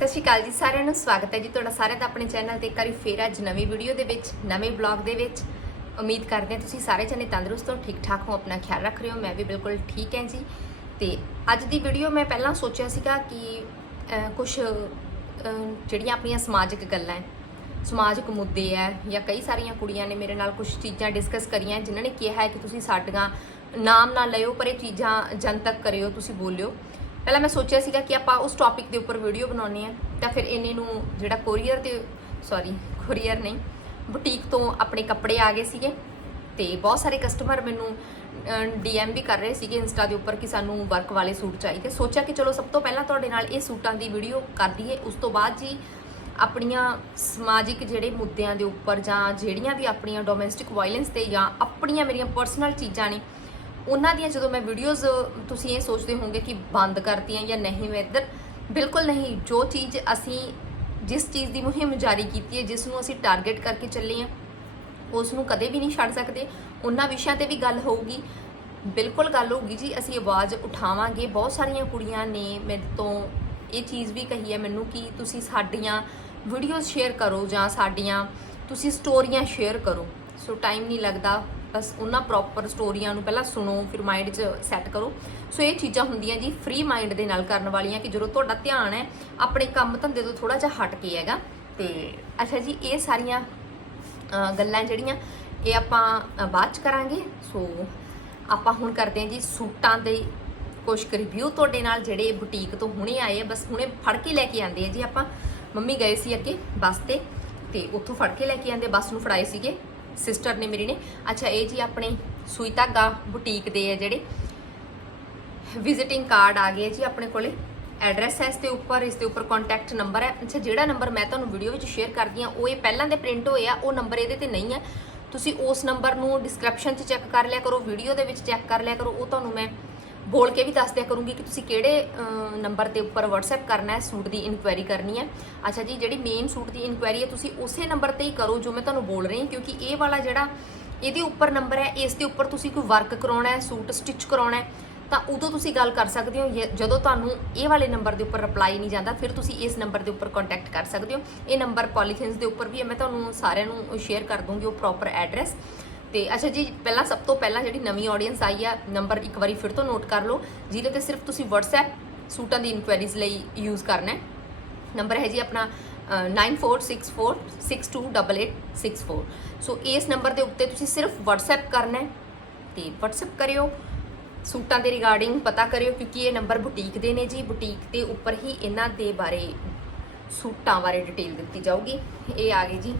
ਸਤਿ ਸ਼੍ਰੀ ਅਕਾਲ ਜੀ, ਸਾਰਿਆਂ ਨੂੰ ਸਵਾਗਤ ਹੈ ਜੀ ਤੁਹਾਡਾ ਸਾਰਿਆਂ ਦਾ ਆਪਣੇ ਚੈਨਲ ਤੇ ਇੱਕ ਵਾਰੀ ਫੇਰ ਅੱਜ ਨਵੀਂ ਵੀਡੀਓ ਦੇ ਵਿੱਚ, ਨਵੇਂ ਬਲੌਗ ਦੇ ਵਿੱਚ। ਉਮੀਦ ਕਰਦੇ ਹਾਂ ਤੁਸੀਂ ਸਾਰੇ ਜਣੇ ਤੰਦਰੁਸਤ ਹੋ, ਠੀਕ ਠਾਕ ਹੋ, ਆਪਣਾ ਖਿਆਲ ਰੱਖ ਰਹੇ ਹੋ, ਮੈਂ ਵੀ ਬਿਲਕੁਲ ਠੀਕ ਹਾਂ ਜੀ। ਤੇ ਅੱਜ ਦੀ ਵੀਡੀਓ ਮੈਂ ਪਹਿਲਾਂ ਸੋਚਿਆ ਸੀਗਾ ਕਿ ਕੁਝ ਜਿਹੜੀਆਂ ਆਪਣੀਆਂ ਸਮਾਜਿਕ ਗੱਲਾਂ ਹੈ, ਸਮਾਜਿਕ ਮੁੱਦੇ ਹੈ ਜਾਂ ਕਈ ਸਾਰੀਆਂ ਕੁੜੀਆਂ ਨੇ ਮੇਰੇ ਨਾਲ ਕੁਝ ਚੀਜ਼ਾਂ ਡਿਸਕਸ ਕਰੀਆਂ, ਜਿਨ੍ਹਾਂ ਨੇ ਕਿਹਾ ਹੈ ਕਿ ਤੁਸੀਂ ਸਾਡੀਆਂ ਨਾਮ ਨਾ ਲਿਓ ਪਰ ਇਹ ਚੀਜ਼ਾਂ ਜਨਤਕ ਕਰਿਓ, ਤੁਸੀਂ ਬੋਲਿਓ। ਪਹਿਲਾਂ ਮੈਂ ਸੋਚਿਆ ਸੀਗਾ ਕਿ ਆਪਾਂ ਉਸ ਟੌਪਿਕ ਦੇ ਉੱਪਰ ਵੀਡੀਓ ਬਣਾਉਣੀ ਹੈ, ਤਾਂ ਫਿਰ ਇਹਨੇ ਨੂੰ ਜਿਹੜਾ ਕੋਰੀਅਰ ਤੇ ਸੌਰੀ ਕੋਰੀਅਰ ਨਹੀਂ ਬੁਟੀਕ ਤੋਂ ਆਪਣੇ ਕੱਪੜੇ ਆ ਗਏ ਸੀਗੇ ਤੇ ਬਹੁਤ ਸਾਰੇ ਕਸਟਮਰ ਮੈਨੂੰ ਡੀਐਮ ਵੀ ਕਰ ਰਹੇ ਸੀਗੇ ਇੰਸਟਾ ਦੇ ਉੱਪਰ ਕਿ ਸਾਨੂੰ ਵਰਕ ਵਾਲੇ ਸੂਟ ਚਾਹੀਦੇ। ਸੋਚਿਆ ਕਿ ਚਲੋ ਸਭ ਤੋਂ ਪਹਿਲਾਂ ਤੁਹਾਡੇ ਨਾਲ ਇਹ ਸੂਟਾਂ ਦੀ ਵੀਡੀਓ ਕਰ ਦਈਏ। ਉਸ ਤੋਂ ਬਾਅਦ ਜੀ ਆਪਣੀਆਂ ਸਮਾਜਿਕ ਜਿਹੜੇ ਮੁੱਦਿਆਂ ਦੇ ਉੱਪਰ ਜਾਂ ਜਿਹੜੀਆਂ ਵੀ ਆਪਣੀਆਂ ਡੋਮੈਸਟਿਕ ਵਾਇਲੈਂਸ ਤੇ ਜਾਂ ਆਪਣੀਆਂ ਮੇਰੀਆਂ ਪਰਸਨਲ ਚੀਜ਼ਾਂ ਨੇ ਉਹਨਾਂ ਦੀਆਂ ਜਦੋਂ ਮੈਂ ਵੀਡੀਓਜ਼ ਤੁਸੀਂ ਇਹ ਸੋਚਦੇ ਹੋਵੋਗੇ ਕਿ ਬੰਦ ਕਰਤੀਆਂ ਜਾਂ ਨਹੀਂ, ਮੈਂ ਇੱਧਰ ਬਿਲਕੁਲ ਨਹੀਂ। ਜੋ ਚੀਜ਼ ਅਸੀਂ, ਜਿਸ ਚੀਜ਼ ਦੀ ਮੁਹਿੰਮ ਜਾਰੀ ਕੀਤੀ ਹੈ ਜਿਸ ਨੂੰ ਅਸੀਂ ਟਾਰਗੇਟ ਕਰਕੇ ਚੱਲੇ ਹਾਂ ਉਸ ਨੂੰ ਕਦੇ ਵੀ ਨਹੀਂ ਛੱਡ ਸਕਦੇ। ਉਹਨਾਂ ਵਿਸ਼ਿਆਂ ਤੇ ਵੀ ਗੱਲ ਹੋਊਗੀ। ਬਿਲਕੁਲ ਗੱਲ ਹੋਊਗੀ ਜੀ, ਅਸੀਂ ਆਵਾਜ਼ ਉਠਾਵਾਂਗੇ। ਬਹੁਤ ਸਾਰੀਆਂ ਕੁੜੀਆਂ ਨੇ ਮੇਰੇ ਤੋਂ ਇਹ ਚੀਜ਼ ਵੀ ਕਹੀ ਹੈ ਮੈਨੂੰ ਕਿ ਤੁਸੀਂ ਸਾਡੀਆਂ ਵੀਡੀਓਜ਼ ਸ਼ੇਅਰ ਕਰੋ ਜਾਂ ਸਾਡੀਆਂ, ਤੁਸੀਂ ਸਟੋਰੀਆਂ ਸ਼ੇਅਰ ਕਰੋ। ਸੋ ਟਾਈਮ ਨਹੀਂ ਲੱਗਦਾ। ਬਸ ਉਹਨਾਂ ਪ੍ਰੋਪਰ ਸਟੋਰੀਆਂ ਨੂੰ ਪਹਿਲਾਂ ਸੁਣੋ, ਫਿਰ ਮਾਈਂਡ 'ਚ ਸੈੱਟ ਕਰੋ। ਸੋ ਇਹ ਚੀਜ਼ਾਂ ਹੁੰਦੀਆਂ ਜੀ ਫ੍ਰੀ ਮਾਈਂਡ ਦੇ ਨਾਲ ਕਰਨ ਵਾਲੀਆਂ ਕਿ ਜਦੋਂ ਤੁਹਾਡਾ ਧਿਆਨ ਹੈ, ਆਪਣੇ ਕੰਮ ਧੰਦੇ ਤੋਂ ਥੋੜਾ ਜਿਹਾ ਹਟ ਕੇ ਹੈਗਾ। ਤੇ ਅੱਛਾ ਜੀ, ਇਹ ਸਾਰੀਆਂ ਗੱਲਾਂ ਜਿਹੜੀਆਂ, ਇਹ ਆਪਾਂ ਬਾਅਦ ਚ ਕਰਾਂਗੇ। ਸੋ ਆਪਾਂ ਹੁਣ ਕਰਦੇ ਹਾਂ ਜੀ ਸੂਟਾਂ ਦੇ ਕੁਝ ਰਿਵਿਊ ਤੁਹਾਡੇ ਨਾਲ, ਜਿਹੜੇ ਬੁਟੀਕ ਤੋਂ ਹੁਣੇ ਆਏ ਆ। ਬਸ ਹੁਣੇ ਫੜ ਕੇ ਲੈ ਕੇ ਆਂਦੇ ਆ ਜੀ ਆਪਾਂ। ਮੰਮੀ ਗਏ ਸੀ ਅੱਗੇ ਬੱਸ ਤੇ ਤੇ ਉੱਥੋਂ ਫੜ ਕੇ ਲੈ ਕੇ ਆਂਦੇ ਬੱਸ ਨੂੰ ਫੜਾਏ ਸੀਗੇ। ਸਿਸਟਰ ਨੇ ਮੇਰੀ ਨੇ। ਅੱਛਾ, ਇਹ ਜੀ ਆਪਣੇ ਸੂਈ ਧਾਗਾ ਬੁਟੀਕ ਦੇ ਆ ਜਿਹੜੇ। ਵਿਜ਼ਿਟਿੰਗ ਕਾਰਡ ਆ ਗਏ ਜੀ ਆਪਣੇ ਕੋਲੇ। ਐਡਰੈਸ ਹੈ ਇਸ ਦੇ ਉੱਪਰ, ਇਸ ਦੇ ਉੱਪਰ ਕੰਟੈਕਟ ਨੰਬਰ ਹੈ। ਅੱਛਾ, ਜਿਹੜਾ ਨੰਬਰ ਮੈਂ ਤੁਹਾਨੂੰ ਵੀਡੀਓ ਵਿੱਚ ਸ਼ੇਅਰ ਕਰਦੀ ਆ ਉਹ ਇਹ ਪਹਿਲਾਂ ਦੇ ਪ੍ਰਿੰਟ ਹੋਏ ਆ, ਉਹ ਨੰਬਰ ਇਹਦੇ ਤੇ ਨਹੀਂ ਹੈ। ਤੁਸੀਂ ਉਸ ਨੰਬਰ ਨੂੰ ਡਿਸਕ੍ਰਿਪਸ਼ਨ 'ਚ ਚੈੱਕ ਕਰ ਲਿਆ ਕਰੋ ਵੀਡੀਓ ਦੇ ਵਿੱਚ ਚੈੱਕ ਕਰ ਲਿਆ ਕਰੋ, ਉਹ ਤੁਹਾਨੂੰ ਮੈਂ ਬੋਲ ਕੇ ਵੀ ਦੱਸ ਦਿਆ ਕਰੂੰਗੀ ਕਿ ਤੁਸੀਂ ਕਿਹੜੇ ਨੰਬਰ ਦੇ ਉੱਪਰ WhatsApp ਕਰਨਾ ਹੈ, ਸੂਟ ਦੀ ਇਨਕੁਆਇਰੀ ਕਰਨੀ ਹੈ। ਅੱਛਾ ਜੀ, ਜਿਹੜੀ ਮੇਨ ਸੂਟ ਦੀ ਇਨਕੁਆਇਰੀ ਹੈ, ਤੁਸੀਂ ਉਸੇ ਨੰਬਰ ਤੇ ਹੀ ਕਰੋ ਜੋ ਮੈਂ ਤੁਹਾਨੂੰ ਬੋਲ ਰਹੀ ਹਾਂ, ਕਿਉਂਕਿ ਇਹ ਵਾਲਾ ਜਿਹੜਾ ਇਹਦੇ ਉੱਪਰ ਨੰਬਰ ਹੈ, ਇਸ ਦੇ ਉੱਪਰ ਤੁਸੀਂ ਕੋਈ ਵਰਕ ਕਰਾਉਣਾ ਹੈ, ਸੂਟ ਸਟਿਚ ਕਰਾਉਣਾ ਹੈ, ਤਾਂ ਉਦੋਂ ਤੁਸੀਂ ਗੱਲ ਕਰ ਸਕਦੇ ਹੋ। ਜੇ- ਜਦੋਂ ਤੁਹਾਨੂੰ ਇਹ ਵਾਲੇ ਨੰਬਰ ਦੇ ਉੱਪਰ ਰਿਪਲਾਈ ਨਹੀਂ ਜਾਂਦਾ, ਫਿਰ ਤੁਸੀਂ ਇਸ ਨੰਬਰ ਦੇ ਉੱਪਰ ਕੰਟੈਕਟ ਕਰ ਸਕਦੇ ਹੋ। ਇਹ ਨੰਬਰ ਪੋਲੀਥਿਨਸ ਦੇ ਉੱਪਰ ਵੀ ਹੈ, ਮੈਂ ਤੁਹਾਨੂੰ ਸਾਰਿਆਂ ਨੂੰ ਸ਼ੇਅਰ ਕਰ ਦੂੰਗੀ, ਉਹ ਪ੍ਰੋਪਰ ਐਡਰੈਸ ਤੇ ਅੱਛਾ ਜੀ ਪਹਿਲਾਂ ਸਭ ਤੋਂ ਪਹਿਲਾਂ ਜਿਹੜੀ ਨਵੀਂ ਆਡੀਅנס ਆਈ ਆ ਨੰਬਰ ਇੱਕ ਵਾਰੀ ਫਿਰ ਤੋਂ ਨੋਟ ਕਰ ਲਓ ਜਿਹਦੇ ਤੇ ਸਿਰਫ ਤੁਸੀਂ WhatsApp ਸੂਟਾਂ ਦੀ ਇਨਕੁਆਇਰੀਜ਼ ਲਈ ਯੂਜ਼ ਕਰਨਾ ਹੈ। ਨੰਬਰ ਹੈ ਜੀ ਆਪਣਾ ਅ, 9464628864 ਸੋ ਇਸ ਨੰਬਰ ਦੇ ਉੱਤੇ ਤੁਸੀਂ ਸਿਰਫ WhatsApp ਕਰਨਾ ਹੈ ਤੇ WhatsApp ਕਰਿਓ ਸੂਟਾਂ ਦੇ ਰਿਗਾਰਡਿੰਗ ਪਤਾ ਕਰਿਓ ਕਿਉਂਕਿ ਇਹ ਨੰਬਰ ਬੁਟੀਕ ਦੇ ਨੇ ਜੀ। ਬੁਟੀਕ ਦੇ ਉੱਪਰ ਹੀ ਇਹਨਾਂ ਦੇ ਬਾਰੇ ਸੂਟਾਂ ਬਾਰੇ ਡਿਟੇਲ ਦਿੱਤੀ ਜਾਊਗੀ। ਇਹ ਆ ਗਈ ਜੀ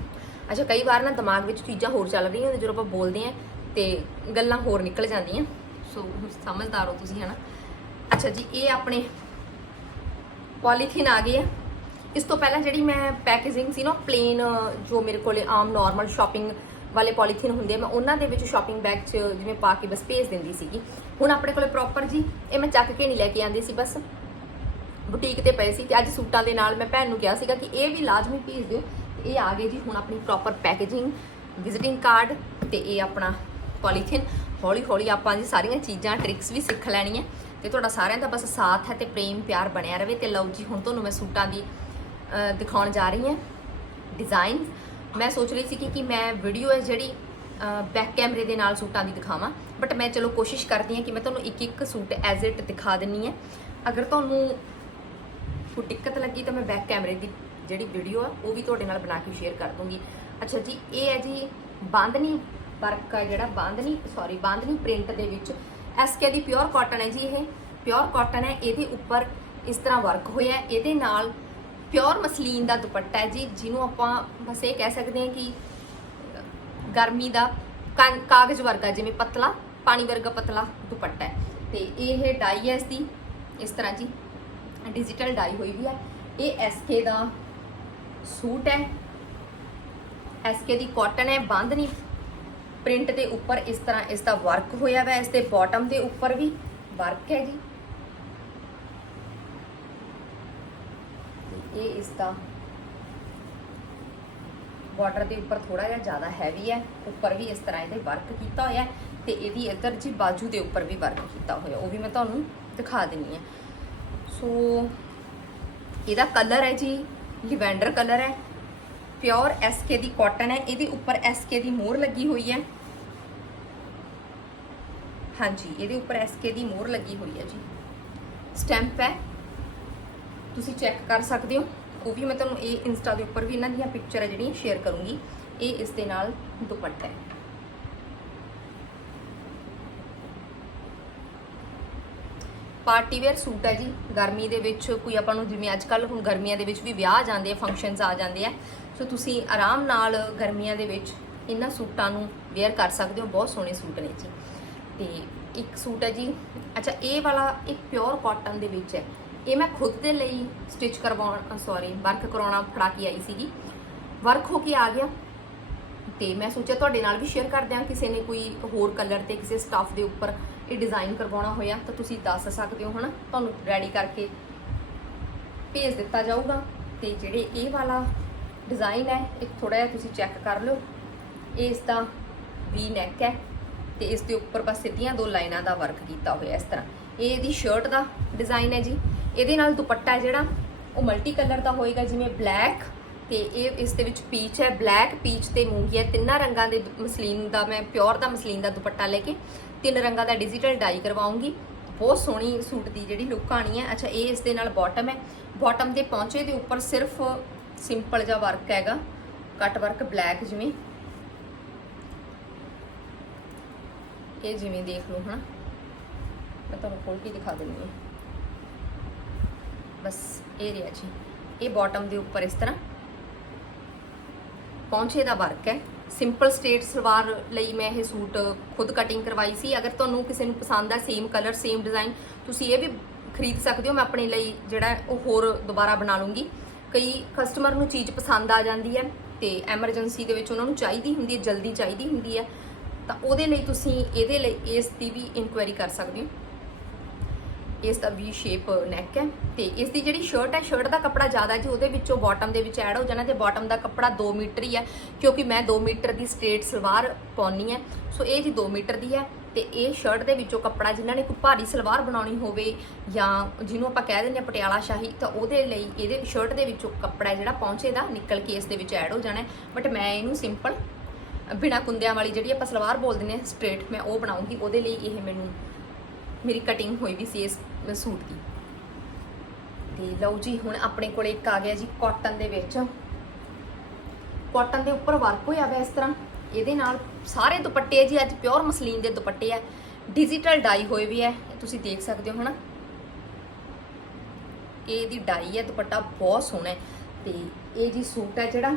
ਅੱਛਾ, ਕਈ ਵਾਰ ਨਾ ਦਿਮਾਗ ਵਿੱਚ ਚੀਜ਼ਾਂ ਹੋਰ ਚੱਲ ਰਹੀਆਂ ਹੁੰਦੀਆਂ, ਜਦੋਂ ਆਪਾਂ ਬੋਲਦੇ ਆਂ ਤੇ ਗੱਲਾਂ ਹੋਰ ਨਿਕਲ ਜਾਂਦੀਆਂ। ਸੋ ਸਮਝਦਾਰ ਹੋ ਤੁਸੀਂ, ਹਨਾ? ਅੱਛਾ ਜੀ, ਇਹ ਆਪਣੇ ਪੋਲੀਥੀਨ ਆ ਗਏ ਆ। ਇਸ ਤੋਂ ਪਹਿਲਾਂ ਜਿਹੜੀ ਮੈਂ ਪੈਕੇਜਿੰਗ ਸੀ ਨਾ ਪਲੇਨ ਜੋ ਮੇਰੇ ਕੋਲੇ ਆਮ ਨਾਰਮਲ ਸ਼ਾਪਿੰਗ ਵਾਲੇ ਪੋਲੀਥੀਨ ਹੁੰਦੇ ਆ, ਮੈਂ ਉਹਨਾਂ ਦੇ ਵਿੱਚ ਸ਼ਾਪਿੰਗ ਬੈਗ 'ਚ ਜਿਵੇਂ ਪਾ ਕੇ ਬਸ ਭੇਜ ਦਿੰਦੀ ਸੀਗੀ। ਹੁਣ ਆਪਣੇ ਕੋਲੇ ਪ੍ਰੋਪਰ ਜੀ, ਇਹ ਮੈਂ ਚੱਕ ਕੇ ਨਹੀਂ ਲੈ ਕੇ ਆਂਦੀ ਸੀ, ਬਸ। ਬੁਟੀਕ ਤੇ ਪਏ ਸੀ ਤੇ ਅੱਜ ਸੂਟਾਂ ਦੇ ਨਾਲ ਮੈਂ ਭੈਣ ਨੂੰ ਕਿਹਾ ਸੀਗਾ ਕਿ ਇਹ ਵੀ ਲਾਜ਼ਮੀ ਭੇਜ ਦਿਓ। ਇਹ ਆ ਗਏ ਜੀ ਹੁਣ ਆਪਣੀ ਪ੍ਰੋਪਰ ਪੈਕੇਜਿੰਗ ਵਿਜ਼ਿਟਿੰਗ ਕਾਰਡ ਤੇ ਇਹ ਆਪਣਾ ਪੋਲੀਥੀਨ ਹੌਲੀ ਹੌਲੀ ਆਪਾਂ ਜੀ ਸਾਰੀਆਂ ਚੀਜ਼ਾਂ ਟ੍ਰਿਕਸ ਵੀ ਸਿੱਖ ਲੈਣੀਆਂ। ਤੇ ਤੁਹਾਡਾ ਸਾਰਿਆਂ ਦਾ ਬਸ ਸਾਥ ਹੈ ਤੇ ਪ੍ਰੇਮ ਪਿਆਰ ਬਣਿਆ ਰਵੇ। ਤੇ ਲਓ ਜੀ, ਹੁਣ ਤੁਹਾਨੂੰ ਮੈਂ ਸੂਟਾਂ ਦੀ ਦਿਖਾਉਣ ਜਾ ਰਹੀ ਹਾਂ। ਡਿਜ਼ਾਈਨ ਮੈਂ ਸੋਚ ਰਹੀ ਸੀ ਕਿ ਕਿ ਮੈਂ ਵੀਡੀਓ ਹੈ ਜਿਹੜੀ ਬੈਕ ਕੈਮਰੇ ਦੇ ਨਾਲ ਸੂਟਾਂ ਦੀ ਦਿਖਾਵਾਂ। ਬਟ ਮੈਂ ਚਲੋ ਕੋਸ਼ਿਸ਼ ਕਰਦੀ ਹਾਂ ਕਿ ਮੈਂ ਤੁਹਾਨੂੰ ਇੱਕ ਇੱਕ ਸੂਟ ਐਜ਼ ਇਟ ਦਿਖਾ ਦਿੰਨੀ ਹੈ। ਅਗਰ ਤੁਹਾਨੂੰ ਕੋਈ ਦਿੱਕਤ ਲੱਗੀ ਤਾਂ ਮੈਂ ਬੈਕ ਕੈਮਰੇ ਦੀ ਜਿਹੜੀ ਵੀਡੀਓ ਆ, ਉਹ ਵੀ ਤੁਹਾਡੇ ਨਾਲ ਬਣਾ ਕੇ ਸ਼ੇਅਰ ਕਰ ਦੂੰਗੀ। ਅੱਛਾ ਜੀ, ਇਹ ਹੈ ਜੀ ਬਾਂਧਨੀ ਵਰਕ ਆ ਜਿਹੜਾ, ਬਾਂਧਨੀ ਸੌਰੀ ਬਾਂਧਨੀ ਪ੍ਰਿੰਟ ਦੇ ਵਿੱਚ। ਐਸਕੇ ਦੀ ਪਿਓਰ ਕਾਟਨ ਹੈ ਜੀ ਇਹ। ਪਿਓਰ ਕਾਟਨ ਹੈ, ਇਹਦੇ ਉੱਪਰ ਇਸ ਤਰ੍ਹਾਂ ਵਰਕ ਹੋਇਆ ਹੈ। ਇਹਦੇ ਨਾਲ ਪਿਓਰ ਮਸਲੀਨ ਦਾ ਦੁਪੱਟਾ ਹੈ ਜੀ, ਜਿਹਨੂੰ ਆਪਾਂ ਬਸ ਇਹ ਕਹਿ ਸਕਦੇ ਹਾਂ ਕਿ ਗਰਮੀ ਦਾ ਕਾ- ਕਾਗਜ਼ ਵਰਗਾ, ਜਿਵੇਂ ਪਤਲਾ, ਪਾਣੀ ਵਰਗਾ ਪਤਲਾ ਦੁਪੱਟਾ ਹੈ। ਤੇ ਇਹ ਡਾਈ ਹੈ ਇਸ ਦੀ। ਇਸ ਤਰ੍ਹਾਂ ਜੀ ਡਿਜੀਟਲ ਡਾਈ ਹੋਈ ਵੀ ਹੈ। ਇਹ ਐਸਕੇ ਦਾ ਸੂਟ ਹੈ। ਐਸਕੇ ਦੀ ਕਾਟਨ ਹੈ, ਬੰਦ ਨਹੀਂ। ਪ੍ਰਿੰਟ ਦੇ ਉੱਪਰ ਇਸ ਤਰ੍ਹਾਂ ਇਸ ਦਾ ਵਰਕ ਹੋਇਆ ਹੋਇਆ ਹੈ। ਇਸ ਦੇ ਬਾਟਮ ਦੇ ਉੱਪਰ ਵੀ ਵਰਕ ਹੈ ਜੀ। ਇਹ ਇਸ ਦਾ ਬਾਰਡਰ ਦੇ ਉੱਪਰ ਥੋੜਾ ਜਿਹਾ ਜ਼ਿਆਦਾ ਹੈਵੀ ਹੈ। ਉੱਪਰ ਵੀ ਇਸ ਤਰ੍ਹਾਂ ਇਹਦੇ ਵਰਕ ਕੀਤਾ ਹੋਇਆ ਹੈ ਤੇ ਇਹਦੀ ਇੱਧਰ ਜੀ ਬਾਜੂ ਦੇ ਉੱਪਰ ਵੀ ਵਰਕ ਕੀਤਾ ਹੋਇਆ। ਉਹ ਵੀ ਮੈਂ ਤੁਹਾਨੂੰ ਦਿਖਾ ਦਿੰਨੀ ਆ ਸੋ ਇਹਦਾ ਕਲਰ ਹੈ ਜੀ। ਲਿਵੈਂਡਰ ਕਲਰ ਹੈ। ਪਿਓਰ ਐਸਕੇ ਦੀ ਕਾਟਨ ਹੈ। ਇਹਦੇ ਉੱਪਰ ਐਸਕੇ ਦੀ ਮੋਹਰ ਲੱਗੀ ਹੋਈ ਹੈ। ਹਾਂਜੀ, ਇਹਦੇ ਉੱਪਰ ਐਸਕੇ ਦੀ ਮੋਹਰ ਲੱਗੀ ਹੋਈ ਹੈ ਜੀ। ਸਟੈਂਪ ਹੈ। ਤੁਸੀਂ ਚੈੱਕ ਕਰ ਸਕਦੇ ਹੋ। ਉਹ ਵੀ ਮੈਂ ਤੁਹਾਨੂੰ ਇਹ ਇੰਸਟਾ ਦੇ ਉੱਪਰ ਵੀ ਇਹਨਾਂ ਦੀਆਂ ਪਿਕਚਰ ਹੈ ਜਿਹੜੀਆਂ ਸ਼ੇਅਰ ਕਰੂੰਗੀ। ਇਹ ਇਸ ਦੇ ਨਾਲ ਦੁਪੱਟਾ ਹੈ। ਪਾਰਟੀ ਵੇਅਰ ਸੂਟ ਹੈ ਜੀ। ਗਰਮੀ ਦੇ ਵਿੱਚ ਕੋਈ ਆਪਾਂ ਨੂੰ ਜਿਵੇਂ ਅੱਜ ਕੱਲ ਹੁਣ ਗਰਮੀਆਂ ਦੇ ਵਿੱਚ ਵੀ ਵਿਆਹ ਆ ਜਾਂਦੇ ਆ ਫੰਕਸ਼ਨਸ ਆ ਜਾਂਦੇ ਆ। ਸੋ ਤੁਸੀਂ ਆਰਾਮ ਨਾਲ ਗਰਮੀਆਂ ਦੇ ਵਿੱਚ ਇਹਨਾਂ ਸੂਟਾਂ ਨੂੰ ਵੇਅਰ ਕਰ ਸਕਦੇ ਹੋ। ਬਹੁਤ ਸੋਹਣੇ ਸੂਟ ਨੇ ਜੀ। ਤੇ ਇੱਕ ਸੂਟ ਹੈ ਜੀ। ਅੱਛਾ, ਇਹ ਵਾਲਾ ਇਹ ਪਿਓਰ ਕਾਟਨ ਦੇ ਵਿੱਚ ਹੈ। ਇਹ ਮੈਂ ਖੁਦ ਦੇ ਲਈ ਸਟਿਚ ਕਰਵਾਉਣ ਸੌਰੀ ਵਰਕ ਕਰਾਉਣਾ ਫੜਾ ਕੇ ਆਈ ਸੀਗੀ। ਵਰਕ ਹੋ ਕੇ ਆ ਗਿਆ। ਤੇ ਮੈਂ ਸੋਚਿਆ ਤੁਹਾਡੇ ਨਾਲ ਵੀ ਸ਼ੇਅਰ ਕਰ ਦਿਆਂ ਕਿਸੇ ਨੇ ਕੋਈ ਹੋਰ ਕਲਰ ਤੇ, ਕਿਸੇ ਸਟਫ ਦੇ ਉੱਪਰ ਇਹ ਡਿਜ਼ਾਈਨ ਕਰਵਾਉਣਾ ਹੋਇਆ, ਤਾਂ ਤੁਸੀਂ ਦੱਸ ਸਕਦੇ ਹੋ ਹਨਾ, ਤੁਹਾਨੂੰ ਰੈਡੀ ਕਰਕੇ ਭੇਜ ਦਿੱਤਾ ਜਾਊਗਾ। ਤੇ ਜਿਹੜੇ ਇਹ ਵਾਲਾ ਡਿਜ਼ਾਈਨ ਹੈ ਇਹ ਥੋੜਾ ਜਿਹਾ ਤੁਸੀਂ ਚੈੱਕ ਕਰ ਲਿਓ। ਇਹ ਇਸ ਦਾ ਵੀ ਨੈਕ ਹੈ ਤੇ ਇਸ ਦੇ ਉੱਪਰ ਬਸ ਸਿੱਧੀਆਂ ਦੋ ਲਾਈਨਾਂ ਦਾ ਵਰਕ ਕੀਤਾ ਹੋਇਆ ਇਸ ਤਰ੍ਹਾਂ। ਇਹ ਇਹਦੀ ਸ਼ਰਟ ਦਾ ਡਿਜ਼ਾਈਨ ਹੈ ਜੀ। ਇਹਦੇ ਨਾਲ ਦੁਪੱਟਾ ਜਿਹੜਾ, ਉਹ ਮਲਟੀ ਕਲਰ ਦਾ ਹੋਏਗਾ, ਜਿਵੇਂ ਬਲੈਕ ਤੇ ਇਹ ਇਸ ਦੇ ਵਿੱਚ ਪੀਚ ਹੈ। ਬਲੈਕ ਪੀਚ ਤੇ ਮੂੰਗੀ ਹੈ। ਤਿੰਨਾਂ ਰੰਗਾਂ ਦੇ ਮਸਲੀਨ ਦਾ, ਮੈਂ ਪਿਓਰ ਦਾ ਮਸਲੀਨ ਦਾ ਦੁਪੱਟਾ ਲੈ ਕੇ ਤਿੰਨ ਰੰਗਾਂ ਦਾ ਡਿਜੀਟਲ ਡਾਈ ਕਰਵਾਉਂਗੀ। ਬਹੁਤ ਸੋਹਣੀ ਸੂਟ ਦੀ ਜਿਹੜੀ ਲੁੱਕ ਆਣੀ ਹੈ। ਅੱਛਾ, ਇਹ ਇਸ ਦੇ ਨਾਲ ਬਾਟਮ ਹੈ। ਬਾਟਮ ਦੇ ਪੌਂਚੇ ਦੇ ਉੱਪਰ ਸਿਰਫ ਸਿੰਪਲ ਜਿਹਾ ਵਰਕ ਹੈਗਾ। ਕੱਟ ਵਰਕ ਬਲੈਕ ਜਿਵੇਂ। ਇਹ ਜਿਵੇਂ ਦੇਖ ਲਓ ਹਨਾ। ਮੈਂ ਤੁਹਾਨੂੰ ਖੋਲ ਕੇ ਦਿਖਾ ਦਿੰਦੀ ਹਾਂ। ਬਸ, ਇਹ ਰਿਹਾ ਜੀ। ਇਹ ਬਾਟਮ ਦੇ ਉੱਪਰ ਇਸ ਤਰ੍ਹਾਂ। ਪੌਂਚੇ ਦਾ ਵਰਕ ਹੈ। ਸਿੰਪਲ ਸਟੇਟ ਸਲਵਾਰ ਲਈ ਮੈਂ ਇਹ ਸੂਟ ਖੁਦ ਕਟਿੰਗ ਕਰਵਾਈ ਸੀ। ਅਗਰ ਤੁਹਾਨੂੰ ਕਿਸੇ ਨੂੰ ਪਸੰਦ ਆ ਸੇਮ ਕਲਰ ਸੇਮ ਡਿਜ਼ਾਈਨ ਤੁਸੀਂ ਇਹ ਵੀ ਖਰੀਦ ਸਕਦੇ ਹੋ। ਮੈਂ ਆਪਣੇ ਲਈ ਜਿਹੜਾ ਉਹ ਹੋਰ ਦੁਬਾਰਾ ਬਣਾ ਲੂੰਗੀ। ਕਈ ਕਸਟਮਰ ਨੂੰ ਚੀਜ਼ ਪਸੰਦ ਆ ਜਾਂਦੀ ਹੈ ਤੇ ਐਮਰਜੈਂਸੀ ਦੇ ਵਿੱਚ ਉਹਨਾਂ ਨੂੰ ਚਾਹੀਦੀ ਹੁੰਦੀ ਹੈ, ਜਲਦੀ ਚਾਹੀਦੀ ਹੁੰਦੀ ਹੈ। ਤਾਂ ਉਹਦੇ ਲਈ ਤੁਸੀਂ ਇਹਦੇ ਲਈ ਇਸ ਦੀ ਵੀ ਇਨਕੁਆਇਰੀ ਕਰ ਸਕਦੇ ਹੋ। ਇਸ ਦਾ ਵੀ ਸ਼ੇਪ ਨੈਕ ਹੈ ਤੇ ਇਸ ਦੀ ਜਿਹੜੀ ਸ਼ਰਟ ਹੈ ਸ਼ਰਟ ਦਾ ਕੱਪੜਾ ਜ਼ਿਆਦਾ ਜੀ, ਉਹਦੇ ਵਿੱਚੋਂ ਬਾਟਮ ਦੇ ਵਿੱਚ ਐਡ ਹੋ ਜਾਣਾ ਤੇ ਬਾਟਮ ਦਾ ਕੱਪੜਾ 2 ਮੀਟਰ ਹੀ ਹੈ ਕਿਉਂਕਿ ਮੈਂ 2 ਮੀਟਰ ਦੀ ਸਟ੍ਰੇਟ ਸਲਵਾਰ ਪਾਉਣੀ ਹੈ। ਸੋ ਇਹ ਜੀ 2 ਮੀਟਰ ਦੀ ਹੈ ਤੇ ਇਹ ਸ਼ਰਟ ਦੇ ਵਿੱਚੋਂ ਕੱਪੜਾ ਜਿਨ੍ਹਾਂ ਨੇ ਕੋਈ ਭਾਰੀ ਸਲਵਾਰ ਬਣਾਉਣੀ ਹੋਵੇ ਜਾਂ ਜਿਹਨੂੰ ਆਪਾਂ ਕਹਿ ਦਿੰਦੇ ਆ ਪਟਿਆਲਾ ਸ਼ਾਹੀ, ਤਾਂ ਉਹਦੇ ਲਈ ਇਹਦੇ ਸ਼ਰਟ ਦੇ ਵਿੱਚੋਂ ਕੱਪੜਾ ਜਿਹੜਾ ਪਹੁੰਚੇ ਦਾ ਨਿਕਲ ਕੇ ਇਸ ਦੇ ਵਿੱਚ ਐਡ ਹੋ ਜਾਣਾ ਬਟ ਮੈਂ ਇਹਨੂੰ ਸਿੰਪਲ ਬਿਨਾ ਕੁੰਦਿਆਂ ਵਾਲੀ ਜਿਹੜੀ ਆਪਾਂ ਸਲਵਾਰ ਬੋਲ ਦਿੰਦੇ ਆ ਸਟ੍ਰੇਟ ਮੈਂ ਉਹ ਬਣਾਉਂਗੀ, ਉਹਦੇ ਲਈ ਇਹ ਮੈਨੂੰ ਮੇਰੀ ਕਟਿੰਗ ਹੋਈ ਵੀ ਸੀ ਇਸ ਸੂਟ ਦੀ। ਤੇ ਲਓ ਜੀ, ਹੁਣ ਆਪਣੇ ਕੋਲ ਇੱਕ ਆ ਗਿਆ ਜੀ ਕਾਟਨ ਦੇ ਵਿੱਚ। ਕਾਟਨ ਦੇ ਉੱਪਰ ਵਰਕ ਹੋਇਆ ਹੋਇਆ ਇਸ ਤਰ੍ਹਾਂ। ਇਹਦੇ ਨਾਲ ਸਾਰੇ ਦੁਪੱਟੇ ਜੀ, ਅੱਜ ਪਿਓਰ ਮਸਲੀਨ ਦੇ ਦੁਪੱਟੇ ਆ। ਡਿਜੀਟਲ ਡਾਈ ਹੋਏ ਵੀ ਹੈ ਤੁਸੀਂ ਦੇਖ ਸਕਦੇ ਹੋ, ਹਨਾ? ਇਹ ਦੀ ਡਾਈ ਹੈ ਦੁਪੱਟਾ ਬਹੁਤ ਸੋਹਣਾ ਹੈ। ਤੇ ਇਹ ਜੀ ਸੂਟ ਹੈ ਜਿਹੜਾ,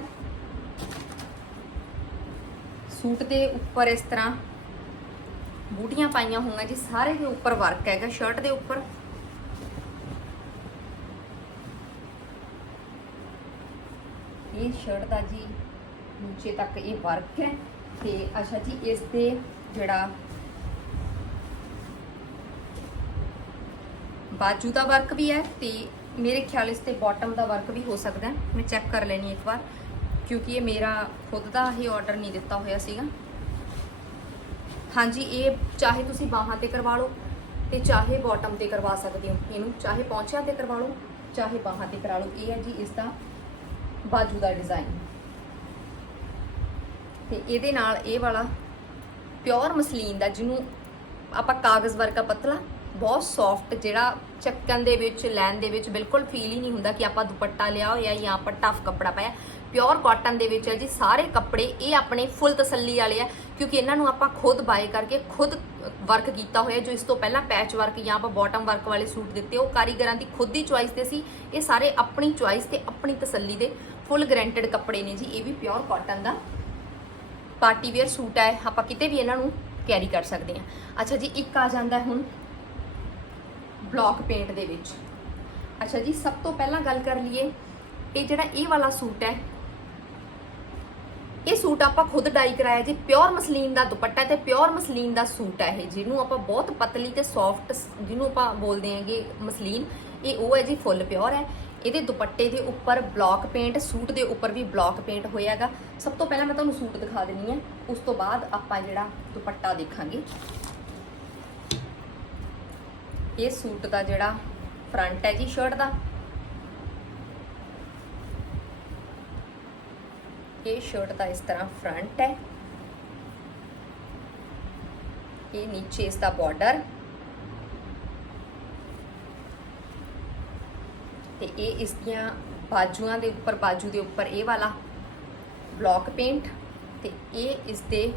ਸੂਟ ਦੇ ਉੱਪਰ ਇਸ ਤਰ੍ਹਾਂ ਬੂਟੀਆਂ ਪਾਈਆਂ ਹੋਈਆਂ ਜੀ, ਸਾਰੇ ਦੇ ਉੱਪਰ ਵਰਕ ਹੈਗਾ ਸ਼ਰਟ ਦੇ ਉੱਪਰ। ਇਹ ਸ਼ਰਟ ਦਾ ਜੀ, ਨੀਚੇ ਤੱਕ ਇਹ ਵਰਕ ਹੈ ਤੇ ਅੱਛਾ ਜੀ, ਇਸ 'ਤੇ ਜਿਹੜਾ ਬਾਜੂ ਦਾ ਵਰਕ ਵੀ ਹੈ ਤੇ ਮੇਰੇ ਖਿਆਲ ਇਸ ਤੇ ਬਾਟਮ ਦਾ ਵਰਕ ਵੀ ਹੋ ਸਕਦਾ ਮੈਂ ਚੈੱਕ ਕਰ ਲੈਣੀ ਇੱਕ ਵਾਰ, ਕਿਉਂਕਿ ਇਹ ਮੇਰਾ ਖੁਦ ਦਾ ਇਹ ਆਰਡਰ ਨਹੀਂ ਦਿੱਤਾ ਹੋਇਆ ਸੀਗਾ। ਹਾਂਜੀ, ਇਹ ਚਾਹੇ ਤੁਸੀਂ ਬਾਹਾਂ ਤੇ ਕਰਵਾ ਲਓ ਤੇ ਚਾਹੇ ਬਾਟਮ ਤੇ ਕਰਵਾ ਸਕਦੇ ਹੋ। ਇਹਨੂੰ ਚਾਹੇ ਪੌਂਚਿਆਂ ਤੇ ਕਰਵਾ ਲਓ, ਚਾਹੇ ਬਾਹਾਂ ਤੇ ਕਰਾ ਲਓ। ਇਹ ਹੈ ਜੀ ਇਸ ਦਾ ਬਾਜੂ ਦਾ ਡਿਜ਼ਾਈਨ ਤੇ ਇਹਦੇ ਨਾਲ ਇਹ ਵਾਲਾ ਪਿਓਰ ਮਸਲੀਨ ਦਾ ਜਿਹਨੂੰ ਆਪਾਂ ਕਾਗਜ਼ ਵਰਗਾ ਪਤਲਾ, ਬਹੁਤ ਸੌਫਟ ਜਿਹੜਾ ਚੱਕਣ ਦੇ ਵਿੱਚ, ਲੈਣ ਦੇ ਵਿੱਚ ਬਿਲਕੁਲ ਫੀਲ ਹੀ ਨਹੀਂ ਹੁੰਦਾ ਕਿ ਆਪਾਂ ਦੁਪੱਟਾ ਲਿਆ ਹੋਇਆ ਜਾਂ ਆਪਾਂ ਟਫ ਕੱਪੜਾ ਪਾਇਆ। ਪਿਓਰ ਕਾਟਨ ਦੇ ਵਿੱਚ ਹੈ ਜੀ, ਸਾਰੇ ਕੱਪੜੇ ਇਹ ਆਪਣੇ ਫੁੱਲ ਤਸੱਲੀ ਵਾਲੇ ਆ। ਕਿਉਂਕਿ ਇਹਨਾਂ ਨੂੰ ਆਪਾਂ ਖੁਦ ਬਾਏ ਕਰਕੇ ਖੁਦ ਵਰਕ ਕੀਤਾ ਹੋਇਆ ਜੋ ਇਸ ਤੋਂ ਪਹਿਲਾਂ ਪੈਚ ਵਰਕ ਜਾਂ ਆਪਾਂ ਬਾਟਮ ਵਰਕ ਵਾਲੇ ਸੂਟ ਦਿੱਤੇ, ਉਹ ਕਾਰੀਗਰਾਂ ਦੀ ਖੁਦ ਦੀ ਚੁਆਇਸ ਤੇ ਸੀ। ਇਹ ਸਾਰੇ ਆਪਣੀ ਚੁਆਇਸ ਤੇ ਆਪਣੀ ਤਸੱਲੀ ਦੇ ਫੁੱਲ ਗਰੰਟਡ ਕੱਪੜੇ ਨੇ ਜੀ, ਇਹ ਵੀ ਪਿਓਰ ਕਾਟਨ ਦਾ ਪਾਰਟੀ ਵੇਅਰ ਸੂਟ ਹੈ, ਆਪਾਂ ਕਿਤੇ ਵੀ ਇਹਨਾਂ ਨੂੰ ਕੈਰੀ ਕਰ ਸਕਦੇ ਹਾਂ। ਅੱਛਾ ਜੀ, ਇੱਕ ਆ ਜਾਂਦਾ ਹੁਣ ਬਲੌਕ ਪੇਂਟ ਦੇ ਵਿੱਚ। ਅੱਛਾ ਜੀ, ਸਭ ਤੋਂ ਪਹਿਲਾਂ ਗੱਲ ਕਰ ਲਈਏ, ਇਹ ਜਿਹੜਾ ਇਹ ਵਾਲਾ ਸੂਟ ਹੈ ਇਹ ਸੂਟ ਆਪਾਂ ਖੁਦ ਡਾਈ ਕਰਾਇਆ ਜੀ ਪਿਓਰ ਮਸਲੀਨ ਦਾ ਦੁਪੱਟਾ ਤੇ ਪਿਓਰ ਮਸਲੀਨ ਦਾ ਸੂਟ ਹੈ ਇਹ, ਜਿਹਨੂੰ ਆਪਾਂ ਬਹੁਤ ਪਤਲੀ ਤੇ ਸੌਫਟ ਜਿਹਨੂੰ ਆਪਾਂ ਬੋਲਦੇ ਹਾਂਗੇ ਮਸਲੀਨ, ਇਹ ਉਹ ਹੈ ਜੀ ਫੁੱਲ ਪਿਓਰ ਹੈ। ਇਹਦੇ ਦੁਪੱਟੇ ਦੇ ਉੱਪਰ ਬਲੌਕ ਪੇਂਟ ਸੂਟ ਦੇ ਉੱਪਰ ਵੀ ਬਲੌਕ ਪੇਂਟ ਹੋਇਆਗਾ ਸਭ ਤੋਂ ਪਹਿਲਾਂ ਮੈਂ ਤੁਹਾਨੂੰ ਸੂਟ ਦਿਖਾ ਦਿੰਨੀ ਆ, ਉਸ ਤੋਂ ਬਾਅਦ ਆਪਾਂ ਜਿਹੜਾ ਦੁਪੱਟਾ ਦੇਖਾਂਗੇ। ਇਹ ਸੂਟ ਦਾ ਜਿਹੜਾ ਫਰੰਟ ਹੈ ਜੀ ਸ਼ਰਟ ਦਾ। ਇਹ ਸ਼ਰਟ ਦਾ ਇਸ ਤਰ੍ਹਾਂ ਫਰੰਟ ਹੈ। ਇਹ ਨੀਚੇ ਇਸ ਦਾ ਬਾਰਡਰ ਤੇ ਇਹ ਇਸ ਦੀਆਂ ਬਾਜੂਆਂ ਦੇ ਉੱਪਰ, ਬਾਜੂ ਦੇ ਉੱਪਰ ਇਹ ਵਾਲਾ ਬਲੌਕ ਪੇਂਟ ਤੇ ਇਹ ਇਸ ਦੇ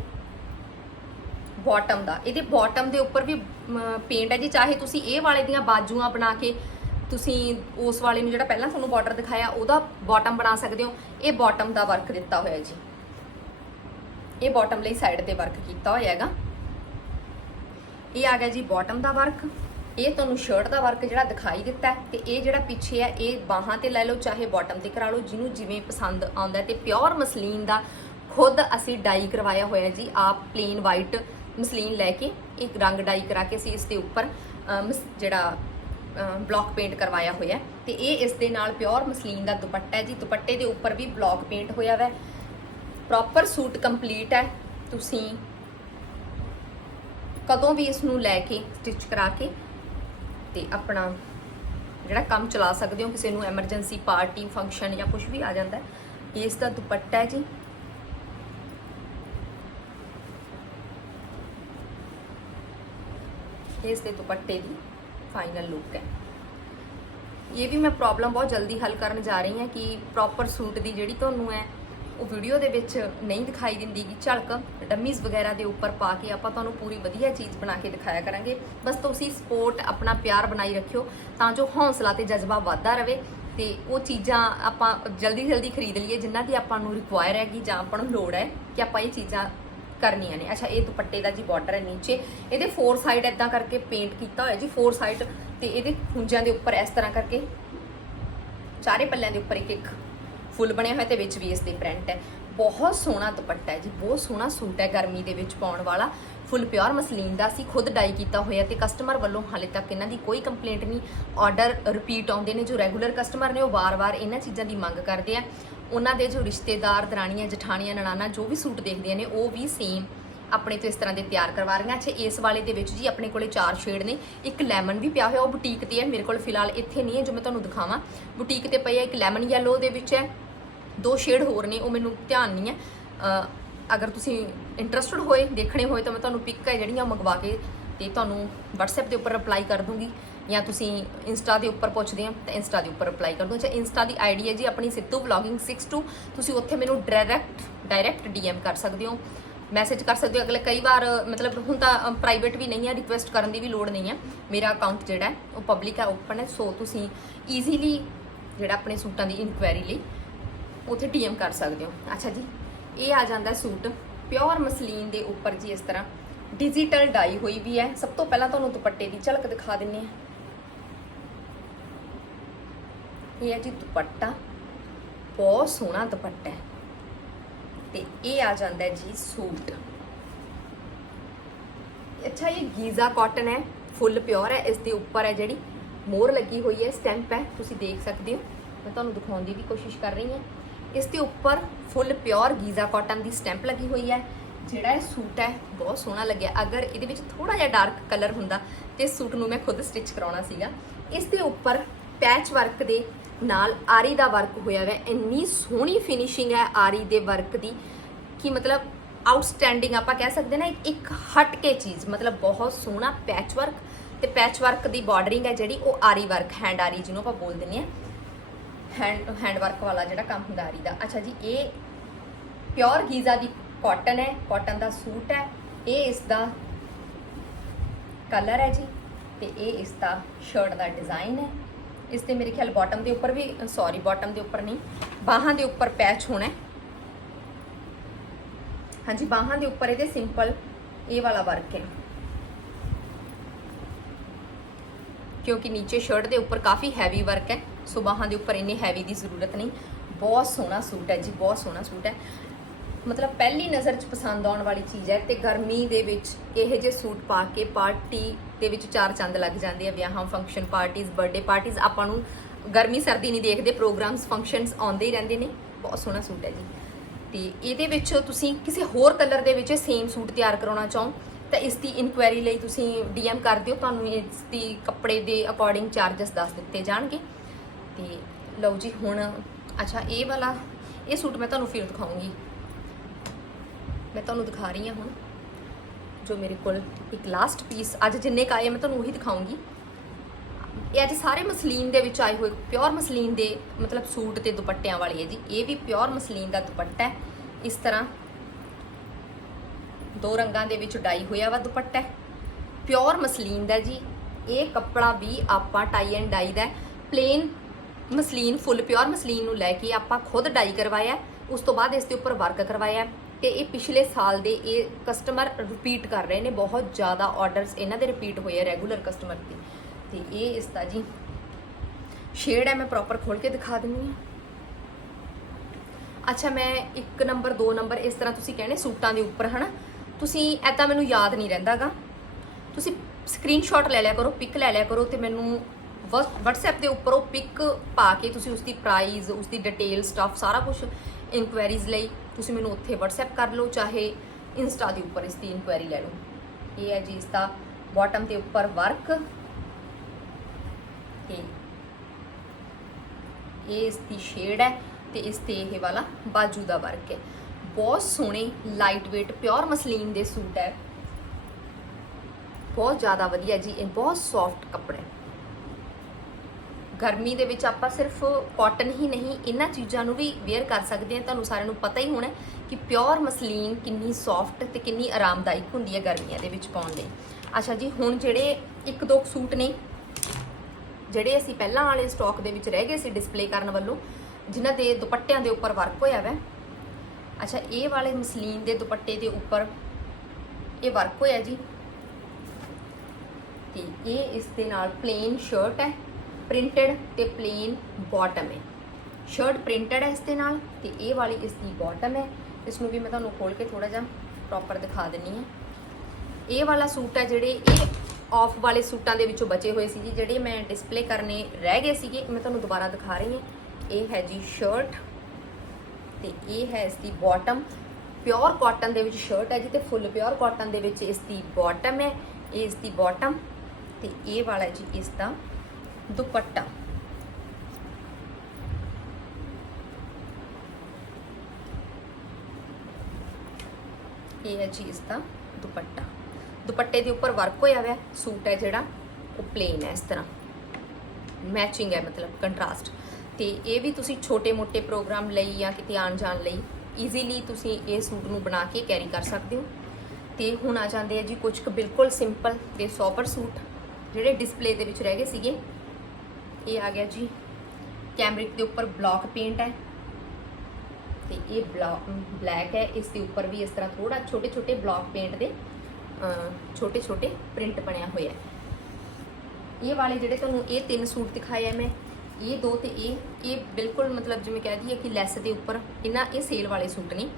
ਬਾਟਮ ਦਾ। ਇਹਦੇ ਬਾਟਮ ਦੇ ਉੱਪਰ ਵੀ ਪੇਂਟ ਹੈ ਜੀ। ਚਾਹੇ ਤੁਸੀਂ ਇਹ ਵਾਲੇ ਦੀਆਂ ਬਾਜੂਆਂ ਬਣਾ ਕੇ ਤੁਸੀਂ ਉਸ ਵਾਲੇ ਨੂੰ ਜਿਹੜਾ ਪਹਿਲਾਂ ਤੁਹਾਨੂੰ ਬਾਰਡਰ ਦਿਖਾਇਆ, ਉਹਦਾ ਬਾਟਮ ਬਣਾ ਸਕਦੇ ਹੋ। ਇਹ ਬਾਟਮ ਦਾ ਵਰਕ ਦਿੱਤਾ ਹੋਇਆ ਜੀ। ਇਹ ਬਾਟਮ ਲਈ ਸਾਈਡ ਤੇ ਵਰਕ ਕੀਤਾ ਹੋਇਆ ਹੈਗਾ। ਇਹ ਆ ਗਿਆ ਜੀ ਬਾਟਮ ਦਾ ਵਰਕ ਇਹ ਤੁਹਾਨੂੰ ਸ਼ਰਟ ਦਾ ਵਰਕ ਜਿਹੜਾ ਦਿਖਾਈ ਦਿੱਤਾ ਹੈ ਤੇ ਇਹ ਜਿਹੜਾ ਪਿੱਛੇ ਹੈ, ਇਹ ਬਾਹਾਂ ਤੇ ਲੈ ਲਓ, ਚਾਹੇ ਬਾਟਮ ਤੇ ਕਰਾ ਲਓ, ਜਿਹਨੂੰ ਜਿਵੇਂ ਪਸੰਦ ਆਉਂਦਾ ਹੈ ਤੇ ਪਿਓਰ ਮਸਲੀਨ ਦਾ ਖੁਦ ਅਸੀਂ ਡਾਈ ਕਰਵਾਇਆ ਹੋਇਆ ਜੀ। ਆਪ ਪਲੇਨ ਵਾਈਟ ਮਸਲੀਨ ਲੈ ਕੇ ਇੱਕ ਰੰਗ ਡਾਈ ਕਰਾ ਕੇ ਅਸੀਂ ਇਸ ਦੇ ਉੱਪਰ ਮਸ- ਜਿਹੜਾ ਬਲੌਕ ਪੇਂਟ ਕਰਵਾਇਆ ਹੋਇਆ ਹੈ। ਤੇ ਇਹ ਇਸ ਦੇ ਨਾਲ ਪਿਓਰ ਮਸਲੀਨ ਦਾ ਦੁਪੱਟਾ ਹੈ ਜੀ। ਦੁਪੱਟੇ ਦੇ ਉੱਪਰ ਵੀ ਬਲੌਕ ਪੇਂਟ ਹੋਇਆ ਹੋਇਆ ਪ੍ਰੋਪਰ ਸੂਟ ਕੰਪਲੀਟ ਹੈ। ਤੁਸੀਂ ਕਦੋਂ ਵੀ ਇਸ ਨੂੰ ਲੈ ਕੇ ਸਟਿਚ ਕਰਾ ਕੇ ਤੇ ਆਪਣਾ ਜਿਹੜਾ ਕੰਮ ਚਲਾ ਸਕਦੇ ਹੋ, ਕਿਸੇ ਨੂੰ ਐਮਰਜੈਂਸੀ ਪਾਰਟੀ ਫੰਕਸ਼ਨ ਜਾਂ ਕੁਝ ਵੀ ਆ ਜਾਂਦਾ ਹੈ, ਇਸ ਦਾ ਦੁਪੱਟਾ ਹੈ ਜੀ। ਇਸ ਦੇ ਦੁਪੱਟੇ ਦੀ ਫਾਈਨਲ ਲੁੱਕ ਹੈ। ਇਹ ਵੀ ਮੈਂ ਪ੍ਰੋਬਲਮ ਬਹੁਤ ਜਲਦੀ ਹੱਲ ਕਰਨ ਜਾ ਰਹੀ ਹਾਂ ਕਿ ਪ੍ਰੋਪਰ ਸੂਟ ਦੀ ਜਿਹੜੀ ਤੁਹਾਨੂੰ ਹੈ, ਉਹ ਵੀਡੀਓ ਦੇ ਵਿੱਚ ਨਹੀਂ ਦਿਖਾਈ ਦਿੰਦੀ ਗੀ। ਝਲਕ ਡੰਮੀਜ਼ ਵਗੈਰਾ ਦੇ ਉੱਪਰ ਪਾ ਕੇ ਆਪਾਂ ਤੁਹਾਨੂੰ ਪੂਰੀ ਵਧੀਆ ਚੀਜ਼ ਬਣਾ ਕੇ ਦਿਖਾਇਆ ਕਰਾਂਗੇ। ਬਸ ਤੁਸੀਂ ਸਪੋਰਟ ਆਪਣਾ ਪਿਆਰ ਬਣਾਈ ਰੱਖਿਓ, ਤਾਂ ਜੋ ਹੌਸਲਾ ਤੇ ਜਜ਼ਬਾ ਵਧਦਾ ਰਵੇ ਤੇ ਉਹ ਚੀਜ਼ਾਂ ਆਪਾਂ ਜਲਦੀ ਜਲਦੀ ਖਰੀਦ ਲਈਏ, ਜਿੰਨਾ ਦੀ ਆਪਾਂ ਨੂੰ ਰਿਕੁਆਇਰ ਹੈਗੀ ਜਾਂ ਆਪਾਂ ਨੂੰ ਲੋੜ ਹੈ ਕਿ ਆਪਾਂ ਇਹ ਚੀਜ਼ਾਂ ਕਰਨੀਆਂ ਨੇ। ਅੱਛਾ, ਇਹ ਦੁਪੱਟੇ ਦਾ ਜੀ ਬਾਰਡਰ ਹੈ ਨੀਚੇ। ਇਹਦੇ ਫੋਰ ਸਾਈਡ ਇਦਾਂ ਕਰਕੇ ਪੇਂਟ ਕੀਤਾ ਹੋਇਆ ਜੀ ਫੋਰ ਸਾਈਡ ਤੇ ਇਹਦੇ ਖੁੰਝਾਂ ਦੇ ਉੱਪਰ ਇਸ ਤਰ੍ਹਾਂ ਕਰਕੇ। ਚਾਰੇ ਪੱਲਿਆਂ ਦੇ ਉੱਪਰ ਇੱਕ ਇੱਕ ਫੁੱਲ ਬਣਿਆ ਹੋਇਆ ਤੇ ਵਿੱਚ ਵੀ ਇਸ ਦੇ ਪ੍ਰਿੰਟ ਹੈ। ਬਹੁਤ ਸੋਹਣਾ ਦੁਪੱਟਾ ਹੈ ਜੀ, ਬਹੁਤ ਸੋਹਣਾ ਸੂਟ ਹੈ ਗਰਮੀ ਦੇ ਵਿੱਚ ਪਾਉਣ ਵਾਲਾ। ਫੁੱਲ ਪਿਓਰ ਮਸਲੀਨ ਦਾ ਸੀ ਖੁਦ ਡਾਈ ਕੀਤਾ ਹੋਇਆ ਤੇ ਕਸਟਮਰ ਵੱਲੋਂ ਹਾਲੇ ਤੱਕ ਇਹਨਾਂ ਦੀ ਕੋਈ ਕੰਪਲੇਂਟ ਨਹੀਂ। ਆਰਡਰ ਰਿਪੀਟ ਆਉਂਦੇ ਨੇ ਜੋ ਰੈਗੂਲਰ ਕਸਟਮਰ ਨੇ, ਉਹ ਵਾਰ-ਵਾਰ ਇਹਨਾਂ ਚੀਜ਼ਾਂ ਦੀ ਮੰਗ ਕਰਦੇ ਆ। ਉਹਨਾਂ ਦੇ ਜੋ ਰਿਸ਼ਤੇਦਾਰ, ਦਰਾਣੀਆਂ, ਜਠਾਣੀਆਂ ਨਨਾਣਾ ਜੋ ਵੀ ਸੂਟ ਦੇਖਦੀਆਂ ਨੇ, ਉਹ ਵੀ ਸੇਮ ਆਪਣੇ ਤੋਂ ਇਸ ਤਰ੍ਹਾਂ ਦੇ ਤਿਆਰ ਕਰਵਾ ਰਹੀਆਂ। ਅੱਛਾ, ਇਸ ਵਾਲੇ ਦੇ ਵਿੱਚ ਜੀ ਆਪਣੇ ਕੋਲੇ ਚਾਰ ਸ਼ੇਡ ਨੇ। ਇੱਕ ਲੈਮਨ ਵੀ ਪਿਆ ਹੋਇਆ, ਉਹ ਬੁਟੀਕ ਤੇ ਹੈ, ਮੇਰੇ ਕੋਲ ਫਿਲਹਾਲ ਇੱਥੇ ਨਹੀਂ ਹੈ, ਜੋ ਮੈਂ ਤੁਹਾਨੂੰ ਦਿਖਾਵਾਂ। ਬੁਟੀਕ ਤੇ ਪਈ ਹੈ, ਇੱਕ ਲੈਮਨ ਯੈਲੋ ਦੇ ਵਿੱਚ ਹੈ। ਦੋ ਸ਼ੇਡ ਹੋਰ ਨੇ, ਉਹ ਮੈਨੂੰ ਧਿਆਨ ਨਹੀਂ ਹੈ। ਅਗਰ ਤੁਸੀਂ ਇੰਟਰਸਟਡ ਹੋਏ, ਦੇਖਣੇ ਹੋਏ, ਤਾਂ ਮੈਂ ਤੁਹਾਨੂੰ ਪਿਕ ਹੈ ਜਿਹੜੀਆਂ ਮੰਗਵਾ ਕੇ ਤੇ ਤੁਹਾਨੂੰ WhatsApp ਦੇ ਉੱਪਰ ਰਿਪਲਾਈ ਕਰ ਦੂੰਗੀ। ਜਾਂ ਤੁਸੀਂ ਇੰਸਟਾ ਦੇ ਉੱਪਰ ਪੁੱਛਦੇ ਆ, ਤਾਂ ਇੰਸਟਾ ਦੇ ਉੱਪਰ ਅਪਲਾਈ ਕਰ ਦੂੰ ਅੱਛਾ, ਇੰਸਟਾ ਦੀ ਆਈਡੀ ਹੈ ਜੀ ਆਪਣੀ ਸਿੱਧੂ ਵਲੌਗਿੰਗ 62 ਤੁਸੀਂ ਉੱਥੇ ਮੈਨੂੰ ਡਾਇਰੈਕਟ ਡਾਇਰੈਕਟ ਡੀਐਮ ਕਰ ਸਕਦੇ ਹੋ। ਮੈਸੇਜ ਕਰ ਸਕਦੇ ਹੋ। ਅਗਲੇ ਕਈ ਵਾਰ, ਮਤਲਬ ਹੁਣ ਤਾਂ ਪ੍ਰਾਈਵੇਟ ਵੀ ਨਹੀਂ ਹੈ ਰਿਕੁਐਸਟ ਕਰਨ ਦੀ ਵੀ ਲੋੜ ਨਹੀਂ ਹੈ ਮੇਰਾ ਅਕਾਊਂਟ ਜਿਹੜਾ ਉਹ ਪਬਲਿਕ ਹੈ ਓਪਨ ਹੈ। ਸੋ ਤੁਸੀਂ ਈਜ਼ੀਲੀ ਜਿਹੜਾ ਆਪਣੇ ਸੂਟਾਂ ਦੀ ਇਨਕੁਆਇਰੀ ਲਈ, ਉੱਥੇ ਡੀਐਮ ਕਰ ਸਕਦੇ ਹੋ। ਅੱਛਾ ਜੀ, ਇਹ ਆ ਜਾਂਦਾ ਸੂਟ। ਪਿਓਰ ਮਸਲੀਨ ਦੇ ਉੱਪਰ ਜੀ ਇਸ ਤਰ੍ਹਾਂ। ਡਿਜੀਟਲ ਡਾਈ ਹੋਈ ਵੀ ਹੈ। ਸਭ ਤੋਂ ਪਹਿਲਾਂ ਤੁਹਾਨੂੰ ਦੁਪੱਟੇ ਦੀ ਝਲਕ ਦਿਖਾ ਦਿੰਨੇ ਆ ਇਹ ਹੈ ਜੀ ਦੁਪੱਟਾ। ਬਹੁਤ ਸੋਹਣਾ ਦੁਪੱਟਾ ਹੈ। ਤੇ ਇਹ ਆ ਜਾਂਦਾ ਜੀ ਸੂਟ। ਅੱਛਾ, ਇਹ ਗੀਜ਼ਾ ਕਾਟਨ ਹੈ, ਫੁੱਲ ਪਿਓਰ ਹੈ, ਇਸ ਦੇ ਉੱਪਰ ਹੈ ਜਿਹੜੀ ਮੋਹਰ ਲੱਗੀ ਹੋਈ ਹੈ, ਸਟੈਂਪ ਹੈ, ਤੁਸੀਂ ਦੇਖ ਸਕਦੇ ਹੋ। ਮੈਂ ਤੁਹਾਨੂੰ ਦਿਖਾਉਣ ਦੀ ਵੀ ਕੋਸ਼ਿਸ਼ ਕਰ ਰਹੀ ਹਾਂ। ਇਸ ਦੇ ਉੱਪਰ ਫੁੱਲ ਪਿਓਰ ਗੀਜ਼ਾ ਕਾਟਨ ਦੀ ਸਟੈਂਪ ਲੱਗੀ ਹੋਈ ਹੈ, ਜਿਹੜਾ ਇਹ ਸੂਟ ਹੈ, ਬਹੁਤ ਸੋਹਣਾ ਲੱਗਿਆ। ਅਗਰ ਇਹਦੇ ਵਿੱਚ ਥੋੜਾ ਜਿਹਾ ਡਾਰਕ ਕਲਰ ਹੁੰਦਾ, ਤੇ ਇਸ ਸੂਟ ਨੂੰ ਮੈਂ ਖੁਦ ਸਟਿਚ ਕਰਾਉਣਾ ਸੀਗਾ। ਇਸ ਦੇ ਉੱਪਰ ਪੈਚ ਵਰਕ ਦੇ ਨਾਲ ਆਰੀ ਦਾ ਵਰਕ ਹੋਇਆ ਹੋਇਆ ਇੰਨੀ ਸੋਹਣੀ ਫਿਨਿਸ਼ਿੰਗ ਹੈ ਆਰੀ ਦੇ ਵਰਕ ਦੀ ਕਿ ਮਤਲਬ ਆਊਟਸਟੈਂਡਿੰਗ ਆਪਾਂ ਕਹਿ ਸਕਦੇ ਨਾ, ਇੱਕ- ਹਟ ਕੇ ਚੀਜ਼, ਮਤਲਬ ਬਹੁਤ ਸੋਹਣਾ ਪੈਚ ਵਰਕ ਤੇ ਪੈਚ ਵਰਕ ਦੀ ਬਾਰਡਰਿੰਗ ਹੈ ਜਿਹੜੀ, ਉਹ ਆਰੀ ਵਰਕ ਹੈਂਡ ਆਰੀ ਜਿਹਨੂੰ ਆਪਾਂ ਬੋਲ ਦਿੰਦੇ ਆ ਹੈਂਡ ਹੈਂਡ ਵਰਕ ਵਾਲਾ ਜਿਹੜਾ ਕੰਮ ਹੁੰਦਾ ਆਰੀ ਦਾ। ਅੱਛਾ ਜੀ, ਇਹ ਪਿਓਰ ਗੀਜ਼ਾ ਦੀ ਕਾਟਨ ਹੈ ਕਾਟਨ ਦਾ ਸੂਟ ਹੈ, ਇਹ ਇਸ ਦਾ ਕਲਰ ਹੈ ਜੀ ਤੇ ਇਹ ਇਸ ਦਾ ਸ਼ਰਟ ਦਾ ਡਿਜ਼ਾਈਨ ਹੈ। ਇਸ ਤੇ ਮੇਰੇ ਖਿਆਲ ਬਾਟਮ ਦੇ ਉੱਪਰ ਵੀ ਸੌਰੀ ਬਾਟਮ ਦੇ ਉੱਪਰ ਨਹੀਂ, ਬਾਹਾਂ ਦੇ ਉੱਪਰ ਪੈਚ ਹੋਣਾ ਹਾਂਜੀ, ਬਾਹਾਂ ਦੇ ਉੱਪਰ ਇਹਦੇ ਸਿੰਪਲ ਇਹ ਵਾਲਾ ਵਰਕ ਹੈ। ਕਿਉਂਕਿ ਨੀਚੇ ਸ਼ਰਟ ਦੇ ਉੱਪਰ ਕਾਫੀ ਹੈਵੀ ਵਰਕ ਹੈ, ਸੋ ਬਾਹਾਂ ਦੇ ਉੱਪਰ ਇੰਨੀ ਹੈਵੀ ਦੀ ਜ਼ਰੂਰਤ ਨਹੀਂ। ਬਹੁਤ ਸੋਹਣਾ ਸੂਟ ਹੈ ਜੀ, ਬਹੁਤ ਸੋਹਣਾ ਸੂਟ ਹੈ। ਮਤਲਬ ਪਹਿਲੀ ਨਜ਼ਰ 'ਚ ਪਸੰਦ ਆਉਣ ਵਾਲੀ ਚੀਜ਼ ਹੈ ਤੇ ਗਰਮੀ ਦੇ ਵਿੱਚ ਇਹੋ ਜਿਹੇ ਸੂਟ ਪਾ ਕੇ ਪਾਰਟੀ ਦੇ ਵਿੱਚ ਚਾਰ ਚੰਦ ਲੱਗ ਜਾਂਦੇ ਆ, ਵਿਆਹਾਂ ਫੰਕਸ਼ਨ ਪਾਰਟੀਆਂ ਬਰਥਡੇ ਪਾਰਟੀਆਂ ਆਪਾਂ ਨੂੰ ਗਰਮੀ, ਸਰਦੀ ਨਹੀਂ ਦੇਖਦੇ ਪ੍ਰੋਗਰਾਮਸ ਫੰਕਸ਼ਨਸ ਆਉਂਦੇ ਹੀ ਰਹਿੰਦੇ ਨੇ। ਬਹੁਤ ਸੋਹਣਾ ਸੂਟ ਹੈ ਜੀ। ਤੇ ਇਹਦੇ ਵਿੱਚ ਤੁਸੀਂ ਕਿਸੇ ਹੋਰ ਕਲਰ ਦੇ ਵਿੱਚ ਸੇਮ ਸੂਟ ਤਿਆਰ ਕਰਾਉਣਾ ਚਾਹੋ, ਤਾਂ ਇਸ ਦੀ ਇਨਕੁਆਇਰੀ ਲਈ ਤੁਸੀਂ ਡੀਐਮ ਕਰ ਦਿਓ, ਤੁਹਾਨੂੰ ਇਸ ਦੀ ਕੱਪੜੇ ਦੇ ਅਕੋਰਡਿੰਗ ਚਾਰजेस ਦੱਸ ਦਿੱਤੇ ਜਾਣਗੇ। ਤੇ ਲਓ ਜੀ, ਹੁਣ, ਅੱਛਾ, ਇਹ ਵਾਲਾ, ਇਹ ਸੂਟ ਮੈਂ ਤੁਹਾਨੂੰ ਫਿਰ ਦਿਖਾਉਂਗੀ। ਮੈਂ ਤੁਹਾਨੂੰ ਦਿਖਾ ਰਹੀ ਹਾਂ ਹੁਣ, ਜੋ ਮੇਰੇ ਕੋਲ ਇੱਕ ਲਾਸਟ ਪੀਸ ਅੱਜ ਜਿੰਨੇ ਕੁ ਆਏ ਮੈਂ ਤੁਹਾਨੂੰ ਉਹੀ ਦਿਖਾਉਂਗੀ। ਇਹ ਅੱਜ ਸਾਰੇ ਮਸਲੀਨ ਦੇ ਵਿੱਚ ਆਏ ਹੋਏ ਪਿਓਰ ਮਸਲੀਨ ਦੇ ਮਤਲਬ ਸੂਟ ਤੇ ਦੁਪੱਟਿਆਂ ਵਾਲੇ ਹੈ ਜੀ। ਇਹ ਵੀ ਪਿਓਰ ਮਸਲੀਨ ਦਾ ਦੁਪੱਟਾ ਹੈ। ਇਸ ਤਰ੍ਹਾਂ ਦੋ ਰੰਗਾਂ ਦੇ ਵਿੱਚ ਡਾਈ ਹੋਇਆ ਵਾ ਦੁਪੱਟਾ ਪਿਓਰ ਮਸਲੀਨ ਦਾ ਜੀ, ਇਹ ਕੱਪੜਾ ਵੀ ਆਪਾਂ tie and dye the plain muslin full pure muslin ਨੂੰ ਲੈ ਕੇ ਆਪਾਂ ਖੁਦ ਡਾਈ ਕਰਵਾਇਆ ਉਸ ਤੋਂ ਬਾਅਦ ਇਸ ਦੇ ਉੱਪਰ ਵਰਕ ਕਰਵਾਇਆ ਤੇ ਇਹ ਪਿਛਲੇ ਸਾਲ ਦੇ ਇਹ ਕਸਟਮਰ ਰਿਪੀਟ ਕਰ ਰਹੇ ਨੇ, ਬਹੁਤ ਜ਼ਿਆਦਾ ਆਰਡਰਸ ਇਹਨਾਂ ਦੇ ਰਿਪੀਟ ਹੋਏ ਆ ਰੈਗੂਲਰ ਕਸਟਮਰ ਦੇ ਤੇ ਇਹ ਇਸ ਦਾ ਜੀ ਸ਼ੇਡ ਹੈ, ਮੈਂ ਪ੍ਰੋਪਰ ਖੋਲ ਕੇ ਦਿਖਾ ਦਿੰਨੀ ਹਾਂ। ਅੱਛਾ, ਮੈਂ 1 ਨੰਬਰ 2 ਨੰਬਰ ਇਸ ਤਰ੍ਹਾਂ ਤੁਸੀਂ ਕਹਿੰਦੇ ਸੂਟਾਂ ਦੇ ਉੱਪਰ, ਹਨਾ? ਤੁਸੀਂ ਐਦਾਂ ਮੈਨੂੰ ਯਾਦ ਨਹੀਂ ਰਹਿੰਦਾਗਾ। ਤੁਸੀਂ ਸਕਰੀਨਸ਼ਾਟ ਲੈ ਲਿਆ ਕਰੋ ਪਿਕ ਲੈ ਲਿਆ ਕਰੋ ਤੇ ਮੈਨੂੰ WhatsApp ਦੇ ਉੱਪਰ ਉਹ ਪਿਕ ਪਾ ਕੇ ਤੁਸੀਂ ਉਸ ਦੀ ਪ੍ਰਾਈਸ ਉਸ ਦੀ ਡਿਟੇਲ ਸਟਫ ਸਾਰਾ ਕੁਝ ਇਨਕੁਆਇਰੀਜ਼ ਲਈ ਤੁਸੀਂ ਮੈਨੂੰ ਉੱਥੇ WhatsApp ਕਰ ਲਓ, ਚਾਹੇ ਇੰਸਟਾ ਦੇ ਉੱਪਰ ਇਸ ਦੀ ਇਨਕੁਆਇਰੀ ਲੈ ਲਓ। ਇਹ ਹੈ ਜੀ ਇਸ ਦਾ ਬਾਟਮ ਦੇ ਉੱਪਰ ਵਰਕ ਤੇ ਇਹ ਇਸ ਦੀ ਸ਼ੇਡ ਹੈ ਤੇ ਇਸ ਤੇ ਇਹ ਵਾਲਾ ਬਾਜੂ ਦਾ ਵਰਕ ਹੈ। ਬਹੁਤ ਸੋਹਣੇ ਲਾਈਟ weight ਪਿਓਰ ਮਸਲੀਨ ਦੇ ਸੂਟ ਹੈ। ਬਹੁਤ ਜ਼ਿਆਦਾ ਵਧੀਆ ਜੀ, ਇਹ ਬਹੁਤ ਸੌਫਟ ਕੱਪੜਾ। ਹੈ ਗਰਮੀ ਦੇ ਵਿੱਚ ਆਪਾਂ ਸਿਰਫ ਕਾਟਨ ਹੀ ਨਹੀਂ, ਇਹਨਾਂ ਚੀਜ਼ਾਂ ਨੂੰ ਵੀ ਵੇਅਰ ਕਰ ਸਕਦੇ ਹਾਂ। ਤੁਹਾਨੂੰ ਸਾਰਿਆਂ ਨੂੰ ਪਤਾ ਹੀ ਹੋਣਾ ਕਿ ਪਿਓਰ ਮਸਲੀਨ ਕਿੰਨੀ ਸੌਫਟ ਤੇ ਕਿੰਨੀ ਆਰਾਮਦਾਇਕ ਹੁੰਦੀ ਹੈ ਗਰਮੀਆਂ ਦੇ ਵਿੱਚ ਪਾਉਣ ਲਈ। ਅੱਛਾ ਜੀ, ਹੁਣ ਜਿਹੜੇ ਇੱਕ ਦੋ ਸੂਟ ਨੇ, ਜਿਹੜੇ ਅਸੀਂ ਪਹਿਲਾਂ ਵਾਲੇ ਸਟਾਕ ਦੇ ਵਿੱਚ ਰਹਿ ਗਏ ਸੀ ਡਿਸਪਲੇ ਕਰਨ ਵੱਲੋਂ, ਜਿਨ੍ਹਾਂ ਦੇ ਦੁਪੱਟਿਆਂ ਦੇ ਉੱਪਰ ਵਰਕ ਹੋਇਆ ਵੈ। ਅੱਛਾ, ਇਹ ਵਾਲੇ ਮਸਲੀਨ ਦੇ ਦੁਪੱਟੇ ਦੇ ਉੱਪਰ ਇਹ ਵਰਕ ਹੋਇਆ ਜੀ। ਤੇ ਇਹ ਇਸ ਦੇ ਨਾਲ ਪਲੇਨ ਸ਼ਰਟ ਹੈ। ਪ੍ਰਿੰਟਡ ਤੇ ਪਲੇਨ ਬਾਟਮ ਹੈ। ਸ਼ਰਟ ਪ੍ਰਿੰਟਡ ਹੈ ਇਸ ਦੇ ਨਾਲ ਤੇ ਇਹ ਵਾਲੀ ਇਸ ਦੀ ਬਾਟਮ ਹੈ। ਇਸ ਨੂੰ ਵੀ ਮੈਂ ਤੁਹਾਨੂੰ ਖੋਲ ਕੇ ਥੋੜਾ ਜਿਹਾ ਪ੍ਰੋਪਰ ਦਿਖਾ ਦਿੰਨੀ ਆ ਇਹ ਵਾਲਾ ਸੂਟ ਹੈ ਜਿਹੜੇ ਇਹ ਆਫ ਵਾਲੇ ਸੂਟਾਂ ਦੇ ਵਿੱਚੋਂ ਬਚੇ ਹੋਏ ਸੀ ਜੀ, ਜਿਹੜੇ ਮੈਂ ਡਿਸਪਲੇ ਕਰਨੇ ਰਹਿ ਗਏ ਸੀਗੇ ਮੈਂ ਤੁਹਾਨੂੰ ਦੁਬਾਰਾ ਦਿਖਾ ਰਹੀ ਹਾਂ। ਇਹ ਹੈ ਜੀ ਸ਼ਰਟ ਤੇ ਇਹ ਹੈ ਇਸ ਦੀ ਬਾਟਮ ਪਿਓਰ ਕਾਟਨ ਦੇ ਵਿੱਚ ਸ਼ਰਟ ਹੈ ਜੀ ਤੇ ਫੁੱਲ ਪਿਓਰ ਕਾਟਨ ਦੇ ਵਿੱਚ ਇਸ ਦੀ ਬਾਟਮ ਹੈ। ਇਹ ਇਸ ਦੀ ਬਾਟਮ ਤੇ ਇਹ ਵਾਲਾ ਜੀ ਇਸ ਦਾ ਦੁਪੱਟਾ। ਇਹ ਹੈ ਜੀ ਇਸ ਦਾ ਦੁਪੱਟਾ। ਦੁਪੱਟੇ ਦੇ ਉੱਪਰ ਵਰਕ ਹੋਇਆ ਹੋਇਆ ਸੂਟ ਹੈ ਜਿਹੜਾ, ਉਹ ਪਲੇਨ ਹੈ ਇਸ ਤਰ੍ਹਾਂ। ਮੈਚਿੰਗ ਹੈ ਮਤਲਬ ਕੰਟਰਾਸਟ ਤੇ ਇਹ ਵੀ ਤੁਸੀਂ ਛੋਟੇ-ਮੋਟੇ ਪ੍ਰੋਗਰਾਮ ਲਈ ਜਾਂ ਕਿਤੇ ਆਣ ਜਾਣ ਲਈ ਈਜ਼ੀਲੀ ਤੁਸੀਂ ਇਹ ਸੂਟ ਨੂੰ ਬਣਾ ਕੇ ਕੈਰੀ ਕਰ ਸਕਦੇ ਹੋ। ਤੇ ਹੁਣ ਆ ਜਾਂਦੇ ਆ ਜੀ ਕੁਝ ਕੁ ਬਿਲਕੁਲ ਸਿੰਪਲ ਤੇ ਸੋਬਰ ਸੂਟ, ਜਿਹੜੇ ਡਿਸਪਲੇ ਦੇ ਵਿੱਚ ਰਹਿ ਗਏ ਸੀਗੇ। ਇਹ ਆ ਗਿਆ ਜੀ। ਕੈਮਰਿਕ ਦੇ ਉੱਪਰ ਬਲੌਕ ਪੇਂਟ ਹੈ। ਤੇ ਇਹ ਬਲੌਕ ਬਲੈਕ ਹੈ। ਇਸ ਦੇ ਉੱਪਰ ਵੀ ਇਸ ਤਰ੍ਹਾਂ ਥੋੜਾ ਛੋਟੇ ਛੋਟੇ ਬਲੌਕ ਪੇਂਟ ਦੇ ਛੋਟੇ ਛੋਟੇ ਪ੍ਰਿੰਟ ਬਣਿਆ ਹੋਇਆ ਹੈ। ਇਹ ਵਾਲੇ ਜਿਹੜੇ ਤੁਹਾਨੂੰ ਇਹ ਤਿੰਨ ਸੂਟ ਦਿਖਾਏ ਆ ਮੈਂ, ਇਹ ਦੋ ਤੇ ਇਹ ਇਹ ਬਿਲਕੁਲ ਮਤਲਬ ਜਿਵੇਂ ਕਹਿ ਦਈਏ ਕਿ ਲੈਸ ਦੇ ਉੱਪਰ ਇਹਨਾਂ ਇਹ ਸੇਲ ਵਾਲੇ ਸੂਟ ਨੇ।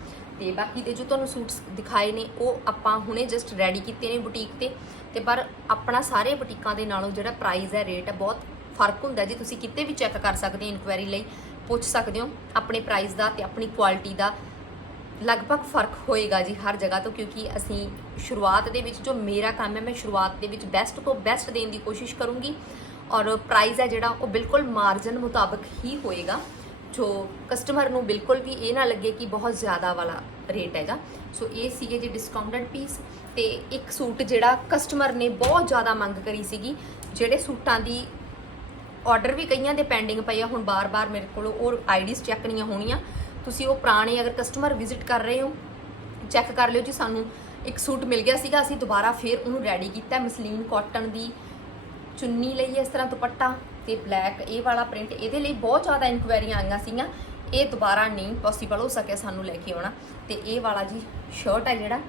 ਤੇ ਬਾਕੀ ਦੇ ਜੋ ਤੁਹਾਨੂੰ ਸੂਟਸ ਦਿਖਾਏ ਨੇ, ਉਹ ਆਪਾਂ ਹੁਣੇ ਜਸਟ ਰੈਡੀ ਕੀਤੇ ਨੇ ਬੁਟੀਕ ਤੇ। ਤੇ ਪਰ ਆਪਣਾ ਸਾਰੇ ਬੁਟੀਕਾਂ ਦੇ ਨਾਲੋਂ ਜਿਹੜਾ ਪ੍ਰਾਈਸ ਹੈ ਰੇਟ ਹੈ ਬਹੁਤ ਫ਼ਰਕ ਹੁੰਦਾ ਜੀ ਤੁਸੀਂ ਕਿਤੇ ਵੀ ਚੈੱਕ ਕਰ ਸਕਦੇ ਹੋ ਇਨਕੁਆਇਰੀ ਲਈ, ਪੁੱਛ ਸਕਦੇ ਹੋ ਆਪਣੇ ਪ੍ਰਾਈਸ ਦਾ ਤੇ ਆਪਣੀ ਕੁਆਲਿਟੀ ਦਾ, ਲਗਭਗ ਫ਼ਰਕ ਹੋਏਗਾ ਜੀ ਹਰ ਜਗ੍ਹਾ ਤੋਂ ਕਿਉਂਕਿ ਅਸੀਂ ਸ਼ੁਰੂਆਤ ਦੇ ਵਿੱਚ, ਜੋ ਮੇਰਾ ਕੰਮ ਹੈ, ਮੈਂ ਸ਼ੁਰੂਆਤ ਦੇ ਵਿੱਚ ਬੈਸਟ ਤੋਂ ਬੈਸਟ ਦੇਣ ਦੀ ਕੋਸ਼ਿਸ਼ ਕਰੂੰਗੀ ਔਰ ਪ੍ਰਾਈਸ ਹੈ ਜਿਹੜਾ, ਉਹ ਬਿਲਕੁਲ ਮਾਰਜਨ ਮੁਤਾਬਕ ਹੀ ਹੋਏਗਾ, ਜੋ ਕਸਟਮਰ ਨੂੰ ਬਿਲਕੁਲ ਵੀ ਇਹ ਨਾ ਲੱਗੇ ਕਿ ਬਹੁਤ ਜ਼ਿਆਦਾ ਵਾਲਾ ਰੇਟ ਹੈਗਾ। ਸੋ ਇਹ ਸੀਗੇ ਜੀ ਡਿਸਕਾਊਂਟਡ ਪੀਸ ਤੇ ਇੱਕ ਸੂਟ ਜਿਹੜਾ ਕਸਟਮਰ ਨੇ ਬਹੁਤ ਜ਼ਿਆਦਾ ਮੰਗ ਕਰੀ ਸੀਗੀ, ਜਿਹੜੇ ਸੂਟਾਂ ਦੀ ਆਰਡਰ ਵੀ ਕਈਆਂ ਦੇ ਪੈਂਡਿੰਗ ਪਏ ਆ, ਹੁਣ ਬਾਰ-ਬਾਰ ਮੇਰੇ ਕੋਲ ਉਹ ਆਈਡੀਜ਼ ਚੈੱਕ ਨਹੀਂ ਹੋਣੀਆਂ। ਤੁਸੀਂ ਉਹ ਪੁਰਾਣੇ ਅਗਰ ਕਸਟਮਰ ਵਿਜ਼ਿਟ ਕਰ ਰਹੇ ਹੋ ਚੈੱਕ ਕਰ ਲਿਓ ਜੀ, ਸਾਨੂੰ ਇੱਕ ਸੂਟ ਮਿਲ ਗਿਆ ਸੀਗਾ, ਅਸੀਂ ਦੁਬਾਰਾ ਫੇਰ ਉਹਨੂੰ ਰੈਡੀ ਕੀਤਾ ਮਸਲੀਨ ਕਾਟਨ ਦੀ ਚੁੰਨੀ ਲਈ ਇਸ ਤਰ੍ਹਾਂ ਦੁਪੱਟਾ ਤੇ ਬਲੈਕ ਇਹ ਵਾਲਾ ਪ੍ਰਿੰਟ ਇਹਦੇ ਲਈ ਬਹੁਤ ਜ਼ਿਆਦਾ ਇਨਕੁਆਇਰੀਆਂ ਆਈਆਂ ਸੀਗੀਆਂ। ਇਹ ਦੁਬਾਰਾ ਨਹੀਂ ਪੋਸੀਬਲ ਹੋ ਸਕਿਆ ਸਾਨੂੰ ਲੈ ਕੇ ਆਉਣਾ। ਤੇ ਇਹ ਵਾਲਾ ਜੀ ਸ਼ਰਟ ਹੈ ਜਿਹੜਾ,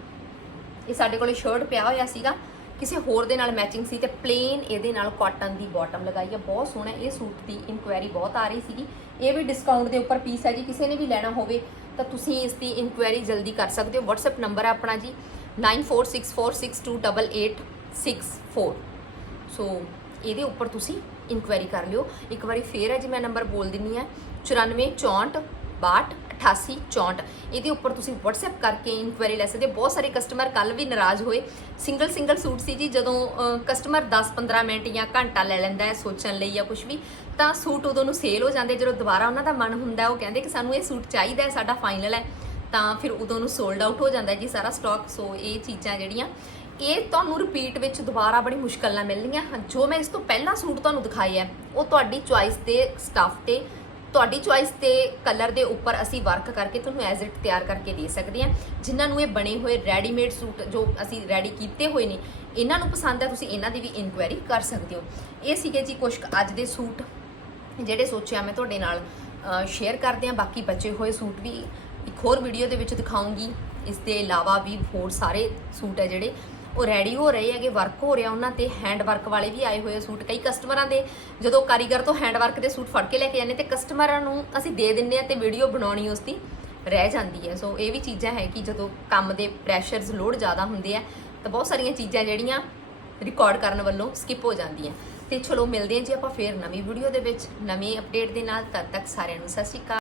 ਇਹ ਸਾਡੇ ਕੋਲੇ ਸ਼ਰਟ ਪਿਆ ਹੋਇਆ ਸੀਗਾ। ਕਿਸੇ ਹੋਰ ਦੇ ਨਾਲ ਮੈਚਿੰਗ ਸੀ ਤੇ ਪਲੇਨ ਇਹਦੇ ਨਾਲ ਕਾਟਨ ਦੀ ਬਾਟਮ ਲਗਾਈ ਹੈ ਬਹੁਤ ਸੋਹਣਾ ਇਹ ਸੂਟ ਦੀ ਇਨਕੁਆਇਰੀ ਬਹੁਤ ਆ ਰਹੀ ਸੀਗੀ। ਇਹ ਵੀ ਡਿਸਕਾਊਂਟ ਦੇ ਉੱਪਰ ਪੀਸ ਹੈ ਜੀ। ਕਿਸੇ ਨੇ ਵੀ ਲੈਣਾ ਹੋਵੇ ਤਾਂ ਤੁਸੀਂ ਇਸ ਦੀ ਇਨਕੁਆਇਰੀ ਜਲਦੀ ਕਰ ਸਕਦੇ ਹੋ। WhatsApp ਨੰਬਰ ਹੈ ਆਪਣਾ ਜੀ 9464628864 ਸੋ ਇਹਦੇ ਉੱਪਰ ਤੁਸੀਂ ਇਨਕੁਆਇਰੀ ਕਰ ਲਿਓ। ਇੱਕ ਵਾਰੀ ਫੇਰ ਹੈ ਜੀ ਮੈਂ ਨੰਬਰ ਬੋਲ ਦਿੰਨੀ ਆ। 9464 62 8864 ਇਹਦੇ ਉੱਪਰ ਤੁਸੀਂ WhatsApp ਕਰਕੇ ਇਨਕੁਆਇਰੀ ਲੈ ਸਕਦੇ ਬਹੁਤ ਸਾਰੇ ਕਸਟਮਰ ਕੱਲ ਵੀ ਨਾਰਾਜ਼ ਹੋਏ। ਸਿੰਗਲ ਸਿੰਗਲ ਸੂਟ ਸੀ ਜੀ। ਜਦੋਂ ਕਸਟਮਰ 10-15 ਮਿੰਟ ਜਾਂ ਘੰਟਾ ਲੈ ਲੈਂਦਾ ਹੈ ਸੋਚਣ ਲਈ ਜਾਂ ਕੁਝ ਵੀ, ਤਾਂ ਸੂਟ ਉਦੋਂ ਨੂੰ ਸੇਲ ਹੋ ਜਾਂਦੇ। ਜਦੋਂ ਦੁਬਾਰਾ ਉਹਨਾਂ ਦਾ ਮਨ ਹੁੰਦਾ ਉਹ ਕਹਿੰਦੇ ਕਿ ਸਾਨੂੰ ਇਹ ਸੂਟ ਚਾਹੀਦਾ ਹੈ, ਸਾਡਾ ਫਾਈਨਲ ਹੈ। ਤਾਂ ਫਿਰ ਉਦੋਂ ਨੂੰ ਸੋਲਡ ਆਊਟ ਹੋ ਜਾਂਦਾ ਜੀ ਸਾਰਾ ਸਟਾਕ ਸੋ ਇਹ ਚੀਜ਼ਾਂ ਜਿਹੜੀਆਂ, ਇਹ ਤੁਹਾਨੂੰ ਰਿਪੀਟ ਵਿੱਚ ਦੁਬਾਰਾ ਬੜੀ ਮੁਸ਼ਕਲ ਨਾਲ ਮਿਲਣਗੀਆਂ ਜੋ ਮੈਂ ਇਸ ਤੋਂ ਪਹਿਲਾਂ ਸੂਟ ਤੁਹਾਨੂੰ ਦਿਖਾਏ ਆ ਉਹ ਤੁਹਾਡੀ ਚੁਆਇਸ ਦੇ ਸਟਾਫ ਤੇ ਤੁਹਾਡੀ ਚੁਆਇਸ ਤੇ ਕਲਰ ਦੇ ਉੱਪਰ ਅਸੀਂ ਵਰਕ ਕਰਕੇ ਤੁਹਾਨੂੰ ਐਜ਼ ਇਟ ਤਿਆਰ ਕਰਕੇ ਦੇ ਸਕਦੇ ਹਾਂ। ਜਿਨ੍ਹਾਂ ਨੂੰ ਇਹ ਬਣੇ ਹੋਏ ਰੈਡੀਮੇਡ ਸੂਟ ਜੋ ਅਸੀਂ ਰੈਡੀ ਕੀਤੇ ਹੋਏ ਨੇ, ਇਹਨਾਂ ਨੂੰ ਪਸੰਦ ਹੈ, ਤੁਸੀਂ ਇਹਨਾਂ ਦੀ ਵੀ ਇਨਕੁਆਇਰੀ ਕਰ ਸਕਦੇ ਹੋ। ਇਹ ਸੀਗੇ ਜੀ ਕੁਝ ਅੱਜ ਦੇ ਸੂਟ ਜਿਹੜੇ ਸੋਚਿਆ ਮੈਂ ਤੁਹਾਡੇ ਨਾਲ ਸ਼ੇਅਰ ਕਰਦੇ ਹਾਂ। ਬਾਕੀ ਬਚੇ ਹੋਏ ਸੂਟ ਵੀ ਇੱਕ ਹੋਰ ਵੀਡੀਓ ਦੇ ਵਿੱਚ ਦਿਖਾਉਂਗੀ। ਇਸ ਦੇ ਇਲਾਵਾ ਵੀ ਹੋਰ ਸਾਰੇ ਸੂਟ ਹੈ ਜਿਹੜੇ ਉਹ ਰੈਡੀ ਹੋ ਰਹੇ ਹੈਗੇ ਵਰਕ ਹੋ ਰਿਹਾ ਉਹਨਾਂ ਤੇ ਹੈਂਡ ਵਰਕ ਵਾਲੇ ਵੀ ਆਏ ਹੋਏ ਆ ਸੂਟ, ਕਈ ਕਸਟਮਰਾਂ ਦੇ ਜਦੋਂ ਕਾਰੀਗਰ ਤੋਂ ਹੈਂਡ ਵਰਕ ਦੇ ਸੂਟ ਫੜ ਕੇ ਲੈ ਕੇ ਜਾਂਦੇ, ਤੇ ਕਸਟਮਰਾਂ ਨੂੰ ਅਸੀਂ ਦੇ ਦਿੰਨੇ ਆ ਤੇ ਵੀਡੀਓ ਬਣਾਉਣੀ ਉਸ ਦੀ ਰਹਿ ਜਾਂਦੀ ਹੈ। ਸੋ ਇਹ ਵੀ ਚੀਜ਼ਾਂ ਹੈ ਕਿ ਜਦੋਂ ਕੰਮ ਦੇ ਪ੍ਰੈਸ਼ਰਸ ਲੋਡ ਜ਼ਿਆਦਾ ਹੁੰਦੇ ਆ, ਤਾਂ ਬਹੁਤ ਸਾਰੀਆਂ ਚੀਜ਼ਾਂ ਜਿਹੜੀਆਂ ਰਿਕਾਰਡ ਕਰਨ ਵੱਲੋਂ ਸਕਿਪ ਹੋ ਜਾਂਦੀਆਂ। ਤੇ ਚਲੋ ਮਿਲਦੇ ਹਾਂ ਜੀ ਆਪਾਂ ਫੇਰ ਨਵੀਂ ਵੀਡੀਓ ਦੇ ਵਿੱਚ, ਨਵੀਂ ਅਪਡੇਟ ਦੇ ਨਾਲ, ਤਦ ਤੱਕ ਸਾਰਿਆਂ ਨੂੰ ਸਤਿ ਸ਼੍ਰੀ ਅਕਾਲ।